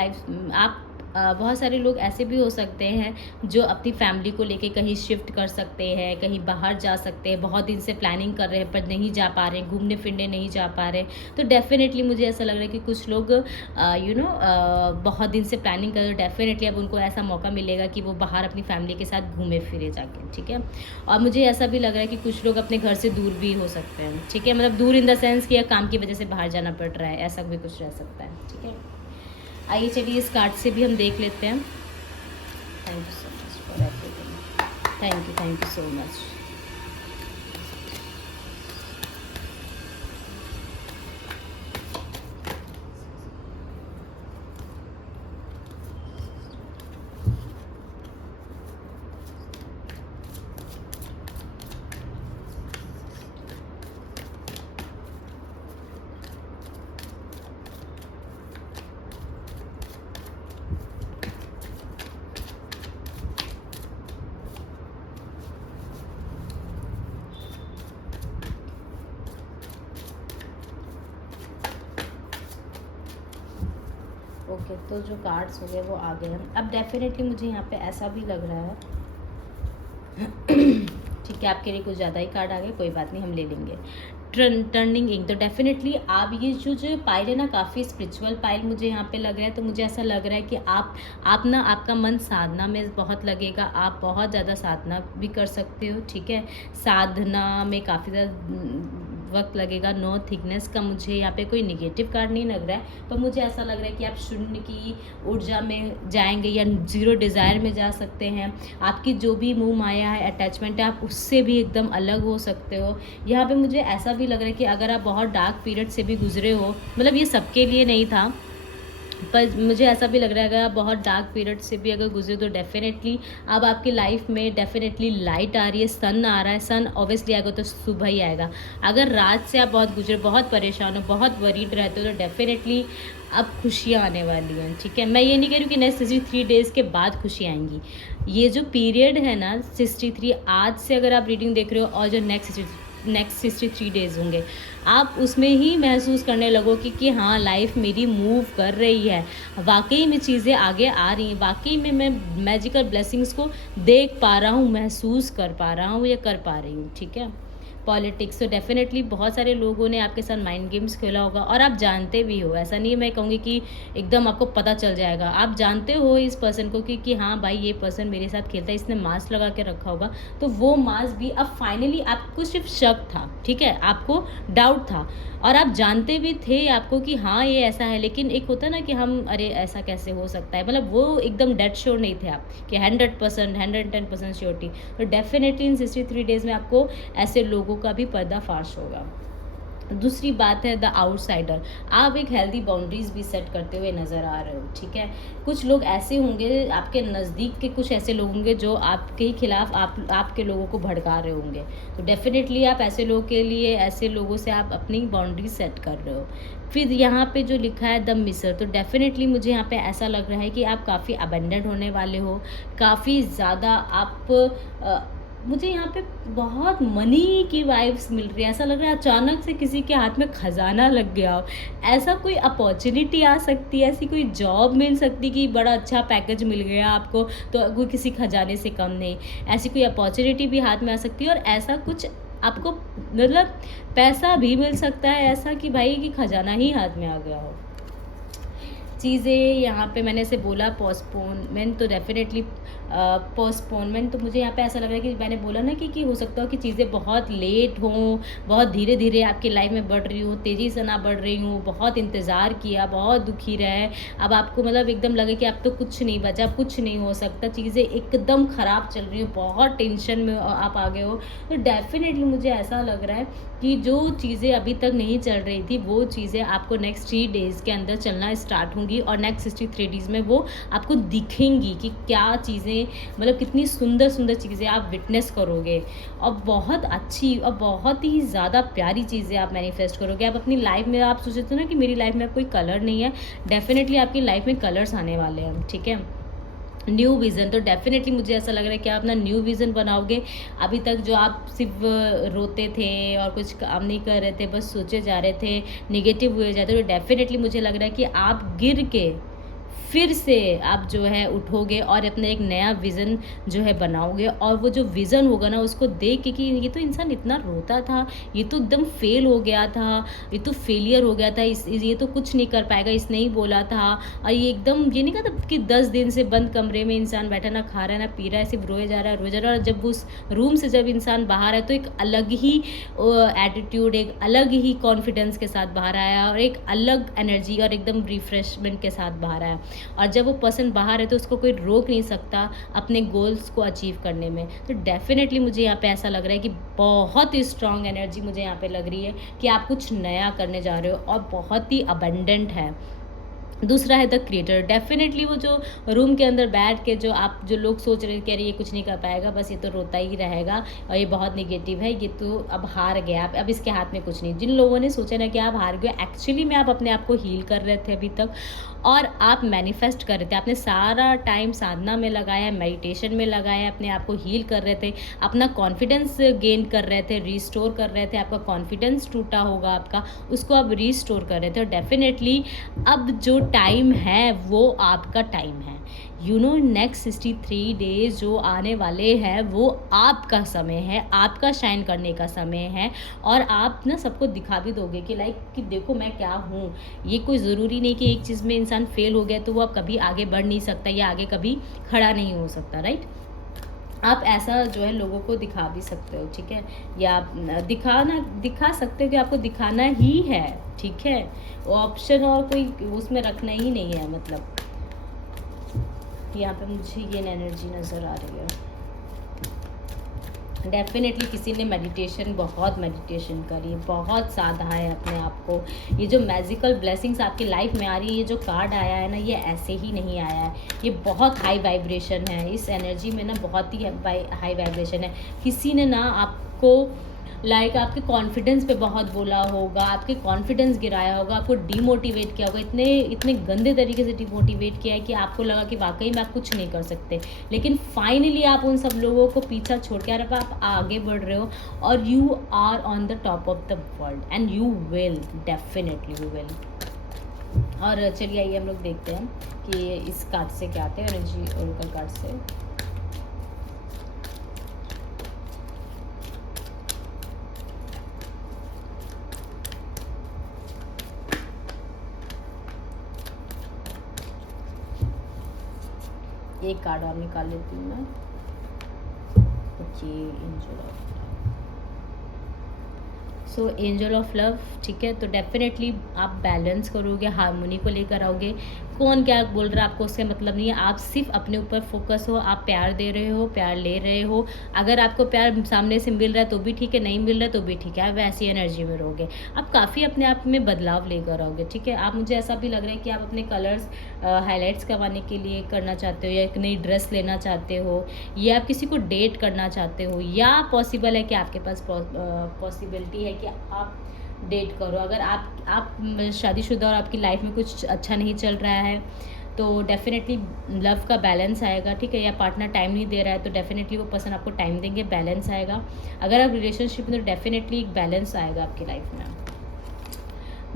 बहुत सारे लोग ऐसे भी हो सकते हैं जो अपनी फैमिली को लेके कहीं शिफ्ट कर सकते हैं, कहीं बाहर जा सकते हैं, बहुत दिन से प्लानिंग कर रहे हैं पर नहीं जा पा रहे, घूमने फिरने नहीं जा पा रहे। तो डेफिनेटली मुझे ऐसा लग रहा है कि कुछ लोग बहुत दिन से प्लानिंग कर रहे, डेफिनेटली अब उनको ऐसा मौका मिलेगा कि वो बाहर अपनी फैमिली के साथ घूमे फिरे जाके, ठीक है। और मुझे ऐसा भी लग रहा है कि कुछ लोग अपने घर से दूर भी हो सकते हैं, ठीक है, मतलब दूर इन द सेंस कि काम की वजह से बाहर जाना पड़ रहा है, ऐसा भी कुछ रह सकता है, ठीक है। आइए चलिए इस कार्ड से भी हम देख लेते हैं। Thank you so much for everything, thank you so much. Okay, तो जो कार्ड्स हो गए वो आ गए हैं। अब डेफिनेटली मुझे यहाँ पे ऐसा भी लग रहा है ठीक है, आपके लिए कुछ ज़्यादा ही कार्ड आ गए, कोई बात नहीं, हम ले लेंगे। टर्निंग इंक, तो डेफिनेटली आप ये जो पाइल है ना, काफ़ी स्पिरिचुअल पाइल मुझे यहाँ पे लग रहा है। तो मुझे ऐसा लग रहा है कि आप ना, आपका मन साधना में बहुत लगेगा, आप बहुत ज़्यादा साधना भी कर सकते हो, ठीक है। साधना में काफ़ी ज़्यादा वक्त लगेगा। 9 थिकनेस का मुझे यहाँ पे कोई निगेटिव कार्ड नहीं लग रहा है, पर मुझे ऐसा लग रहा है कि आप शून्य की ऊर्जा में जाएंगे या 0 डिज़ायर में जा सकते हैं। आपकी जो भी मोह माया है, अटैचमेंट है, आप उससे भी एकदम अलग हो सकते हो। यहाँ पे मुझे ऐसा भी लग रहा है कि अगर आप बहुत डार्क पीरियड से भी गुजरे हो, मतलब ये सबके लिए नहीं था, पर मुझे ऐसा भी लग रहा है अगर आप बहुत डार्क पीरियड से भी अगर गुजरे तो डेफिनेटली अब आपकी लाइफ में डेफिनेटली लाइट आ रही है, सन आ रहा है। सन ऑब्वियसली आएगा तो सुबह ही आएगा। अगर रात से आप बहुत गुजरे, बहुत परेशान हो, बहुत वरीड रहते हो, तो डेफिनेटली अब खुशियाँ आने वाली हैं। ठीक है, मैं ये नहीं कह रही हूँ कि नेक्स्ट 63 डेज़ के बाद खुशी आएंगी। ये जो पीरियड है ना 63, आज से अगर आप रीडिंग देख रहे हो और जो नेक्स्ट 63 डेज़ होंगे, आप उसमें ही महसूस करने लगोगे कि हाँ, लाइफ मेरी मूव कर रही है, वाकई में चीज़ें आगे आ रही हैं, वाकई में मैं मैजिकल ब्लेसिंग्स को देख पा रहा हूँ, महसूस कर पा रहा हूँ या कर पा रही हूँ। ठीक है, पॉलिटिक्स तो डेफिनेटली बहुत सारे लोगों ने आपके साथ माइंड गेम्स खेला होगा और आप जानते भी हो। ऐसा नहीं मैं कहूँगी कि एकदम आपको पता चल जाएगा, आप जानते हो इस पर्सन को कि हाँ भाई, ये पर्सन मेरे साथ खेलता है, इसने मास्क लगा के रखा होगा। तो वो मास्क भी अब फाइनली आपको सिर्फ शक था, ठीक है, आपको डाउट था और आप जानते भी थे आपको कि हाँ ये ऐसा है, लेकिन एक होता है ना कि हम अरे ऐसा कैसे हो सकता है, मतलब वो एकदम डेड श्योर नहीं थे आप कि 100% 110% श्योरिटी। तो डेफिनेटली इन 63 डेज़ में आपको ऐसे लोगों का भी पर्दाफाश होगा। दूसरी बात है द आउटसाइडर, आप एक हेल्दी बाउंड्रीज भी सेट करते हुए नज़र आ रहे हो। ठीक है, कुछ लोग ऐसे होंगे आपके नज़दीक के, कुछ ऐसे लोग होंगे जो आपके ही खिलाफ आपके लोगों को भड़का रहे होंगे। तो डेफिनेटली आप ऐसे लोगों के लिए, ऐसे लोगों से आप अपनी बाउंड्री सेट कर रहे हो। फिर यहाँ पे जो लिखा है द मिसर, तो डेफिनेटली मुझे यहाँ पे ऐसा लग रहा है कि आप काफ़ी अबेंडेंट होने वाले हो, काफ़ी ज़्यादा आप मुझे यहाँ पे बहुत मनी की वाइब्स मिल रही है। ऐसा लग रहा है अचानक से किसी के हाथ में खजाना लग गया हो, ऐसा कोई अपॉर्चुनिटी आ सकती है, ऐसी कोई जॉब मिल सकती कि बड़ा अच्छा पैकेज मिल गया आपको, तो कोई किसी खजाने से कम नहीं, ऐसी कोई अपॉर्चुनिटी भी हाथ में आ सकती है। और ऐसा कुछ आपको मतलब पैसा भी मिल सकता है ऐसा कि भाई कि खजाना ही हाथ में आ गया हो। चीज़ें यहाँ पे मैंने ऐसे बोला पोस्टपोनमेंट, तो डेफिनेटली पोस्टपोनमेंट, तो मुझे यहाँ पे ऐसा लग रहा है कि मैंने बोला ना कि हो सकता हो कि चीज़ें बहुत लेट हों, बहुत धीरे धीरे आपकी लाइफ में बढ़ रही हो, तेज़ी से ना बढ़ रही हूँ, बहुत इंतज़ार किया, बहुत दुखी रहे, अब आपको मतलब एकदम लगे कि अब तो कुछ नहीं बचा, अब कुछ नहीं हो सकता, चीज़ें एकदम ख़राब चल रही हो, बहुत टेंशन में आप आ गए हो। तो डेफिनेटली मुझे ऐसा लग रहा है कि जो चीज़ें अभी तक नहीं चल रही थी वो चीज़ें आपको नेक्स्ट 3 डेज़ के अंदर चलना स्टार्ट होंगी और नेक्स्ट 63 डेज़ में वो आपको दिखेंगी कि क्या चीज़ें, मतलब कितनी सुंदर सुंदर चीज़ें आप विटनेस करोगे और बहुत अच्छी और बहुत ही ज़्यादा प्यारी चीज़ें आप मैनिफेस्ट करोगे। आप अपनी लाइफ में, आप सोचते थे ना कि मेरी लाइफ में कोई कलर नहीं है, डेफिनेटली आपकी लाइफ में कलर्स आने वाले हैं। ठीक है, न्यू विज़न, तो डेफिनेटली मुझे ऐसा लग रहा है कि आप अपना न्यू विज़न बनाओगे। अभी तक जो आप सिर्फ रोते थे और कुछ काम नहीं कर रहे थे, बस सोचे जा रहे थे, नेगेटिव हुए जाते थे, तो डेफिनेटली मुझे लग रहा है कि आप गिर के फिर से आप जो है उठोगे और अपना एक नया विज़न जो है बनाओगे। और वो जो विज़न होगा ना, उसको देख के कि ये तो इंसान इतना रोता था, ये तो एकदम फेल हो गया था, ये तो फेलियर हो गया था, ये तो कुछ नहीं कर पाएगा, इसने ही बोला था। और ये एकदम ये नहीं कहता कि 10 दिन से बंद कमरे में इंसान बैठा, ना खा रहा है ना पी रहा है, सिर्फ रोए जा रहा है रोए जा रहा है। और जब उस रूम से जब इंसान बाहर है तो एक अलग ही एटीट्यूड, एक अलग ही कॉन्फिडेंस के साथ बाहर आया और एक अलग एनर्जी और एकदम रिफ्रेशमेंट के साथ बाहर आया। और जब वो पर्सन बाहर है तो उसको कोई रोक नहीं सकता अपने गोल्स को अचीव करने में। तो डेफिनेटली मुझे यहाँ पे ऐसा लग रहा है कि बहुत ही स्ट्रॉन्ग एनर्जी मुझे यहाँ पे लग रही है कि आप कुछ नया करने जा रहे हो और बहुत ही अबंडेंट है। दूसरा है द क्रिएटर, डेफिनेटली वो जो रूम के अंदर बैठ के जो लोग सोच रहे कह रहे ये कुछ नहीं कर पाएगा, बस ये तो रोता ही रहेगा और ये बहुत निगेटिव है, ये तो अब हार गया, अब इसके हाथ में कुछ नहीं। जिन लोगों ने सोचा ना कि आप हार गए, एक्चुअली में आप अपने आप को हील कर रहे थे अभी तक और आप मैनिफेस्ट कर रहे थे, आपने सारा टाइम साधना में लगाया, मेडिटेशन में लगाया, अपने आप को हील कर रहे थे, अपना कॉन्फिडेंस गेन कर रहे थे, रिस्टोर कर रहे थे। आपका कॉन्फिडेंस टूटा होगा आपका, उसको आप रिस्टोर कर रहे थे। और डेफिनेटली अब जो टाइम है वो आपका टाइम है। नेक्स्ट 63 डेज जो आने वाले हैं वो आपका समय है, आपका शाइन करने का समय है। और आप ना सबको दिखा भी दोगे कि कि देखो मैं क्या हूँ। ये कोई ज़रूरी नहीं कि एक चीज़ में इंसान फेल हो गया तो वो अब कभी आगे बढ़ नहीं सकता या आगे कभी खड़ा नहीं हो सकता, राइट। आप ऐसा जो है लोगों को दिखा भी सकते हो, ठीक है, या आप दिखा सकते हो कि आपको दिखाना ही है, ठीक है, ऑप्शन और कोई उसमें रखना ही नहीं है। मतलब यहाँ पे मुझे ये एनर्जी नज़र आ रही है। डेफिनेटली किसी ने बहुत मेडिटेशन करी, बहुत साधा है अपने आप को। ये जो मैजिकल ब्लेसिंग्स आपकी लाइफ में आ रही है, ये जो कार्ड आया है ना, ये ऐसे ही नहीं आया है, ये बहुत हाई वाइब्रेशन है। इस एनर्जी में ना बहुत ही हाई वाइब्रेशन है। किसी ने ना आपको आपके कॉन्फिडेंस पे बहुत बोला होगा, आपके कॉन्फिडेंस गिराया होगा, आपको डीमोटिवेट किया होगा, इतने इतने गंदे तरीके से डीमोटिवेट किया है कि आपको लगा कि वाकई में आप कुछ नहीं कर सकते। लेकिन फाइनली आप उन सब लोगों को पीछा छोड़ के आप आगे बढ़ रहे हो, और you are on the top of the world and you will, definitely you will. और चलिए आइए हम लोग देखते हैं कि इस कार्ड से क्या आते हैं, एनर्जी ओरेकल कार्ड से। एक कार्ड और निकाल लेती हूँ मैं। Okay, angel of so angel of love, ठीक है। तो डेफिनेटली आप बैलेंस करोगे, हार्मोनी को लेकर आओगे। कौन क्या बोल रहा है आपको उससे मतलब नहीं है, आप सिर्फ अपने ऊपर फोकस हो। आप प्यार दे रहे हो, प्यार ले रहे हो। अगर आपको प्यार सामने से मिल रहा है तो भी ठीक है, नहीं मिल रहा है तो भी ठीक है, आप वैसी एनर्जी में रहोगे। आप काफ़ी अपने आप में बदलाव लेकर आओगे, ठीक है। आप, मुझे ऐसा भी लग रहा है कि आप अपने कलर्स हाईलाइट्स करवाने के लिए करना चाहते हो, या एक नई ड्रेस लेना चाहते हो, या आप किसी को डेट करना चाहते हो, या पॉसिबल है कि आपके पास पॉसिबिलिटी है कि आप डेट करो। अगर आप शादीशुदा और आपकी लाइफ में कुछ अच्छा नहीं चल रहा है तो डेफिनेटली लव का बैलेंस आएगा, ठीक है। या पार्टनर टाइम नहीं दे रहा है तो डेफिनेटली वो पर्सन आपको टाइम देंगे, बैलेंस आएगा। अगर आप रिलेशनशिप में तो डेफिनेटली एक बैलेंस आएगा आपकी लाइफ में।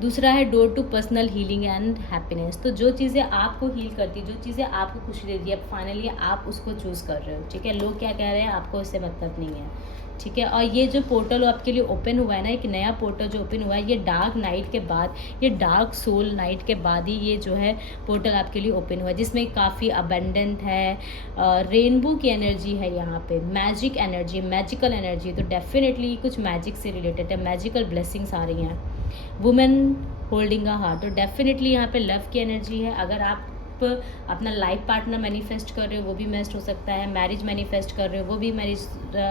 दूसरा है door to personal healing and happiness. तो जो चीज़ें आपको हील करती है, जो चीज़ें आपको खुशी देती है, अब फाइनली आप उसको चूज़ कर रहे हो, ठीक है। लोग क्या कह रहे हैं आपको उससे मतलब नहीं है, ठीक है। और ये जो पोर्टल आपके लिए ओपन हुआ है ना, एक नया पोर्टल जो ओपन हुआ है, ये डार्क नाइट के बाद, ये डार्क सोल नाइट के बाद ही ये जो है पोर्टल आपके लिए ओपन हुआ है, जिसमें काफ़ी अबेंडेंट है, रेनबो की एनर्जी है यहाँ पे, मैजिक एनर्जी, मैजिकल एनर्जी। तो डेफिनेटली कुछ मैजिक से रिलेटेड है, मैजिकल ब्लेसिंग्स आ रही हैं। वुमेन होल्डिंग अ हार्ट, तो डेफिनेटली यहाँ पे लव की एनर्जी है। अगर आप अपना लाइफ पार्टनर मैनिफेस्ट कर रहे हो वो भी मैनिफेस्ट हो सकता है, मैरिज मैनिफेस्ट कर रहे हो वो भी मैरिज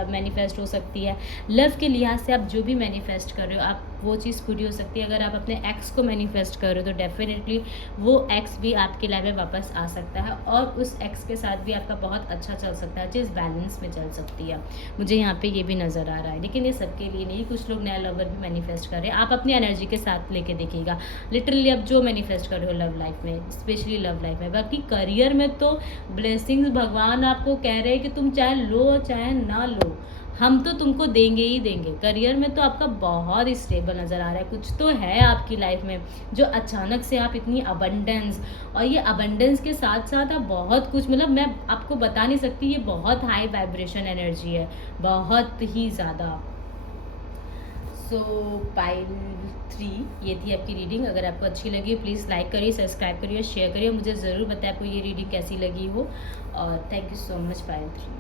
मैनिफेस्ट हो सकती है। लव के लिहाज से आप जो भी मैनिफेस्ट कर रहे हो आप वो चीज़ पूरी हो सकती है। अगर आप अपने एक्स को मैनिफेस्ट कर रहे हो तो डेफिनेटली वो एक्स भी आपकी लाइफ में वापस आ सकता है, और उस एक्स के साथ भी आपका बहुत अच्छा चल सकता है, चीज़ बैलेंस में चल सकती है। मुझे यहाँ पे ये भी नज़र आ रहा है, लेकिन ये सबके लिए नहीं, कुछ लोग नया लवर भी मैनिफेस्ट कर रहे हैं। आप अपनी एनर्जी के साथ लेके देखिएगा, लिटरली आप जो मैनिफेस्ट कर रहे हो लव लाइफ में, स्पेशली लव लाइफ में। बाकी करियर में तो ब्लेसिंग्स भगवान आपको कह रहे हैं कि तुम चाहे लो चाहे ना लो, हम तो तुमको देंगे ही देंगे। करियर में तो आपका बहुत ही स्टेबल नज़र आ रहा है, कुछ तो है आपकी लाइफ में जो अचानक से आप इतनी अबंडेंस, और ये अबंडेंस के साथ साथ आप बहुत कुछ, मतलब मैं आपको बता नहीं सकती, ये बहुत हाई वाइब्रेशन एनर्जी है, बहुत ही ज़्यादा। सो पाइल 3 ये थी आपकी रीडिंग। अगर आपको अच्छी लगी हो प्लीज़ लाइक करिए, सब्सक्राइब करिए, शेयर करिए, मुझे ज़रूर बताएं आपको ये रीडिंग कैसी लगी हो। और thank you so much pile 3।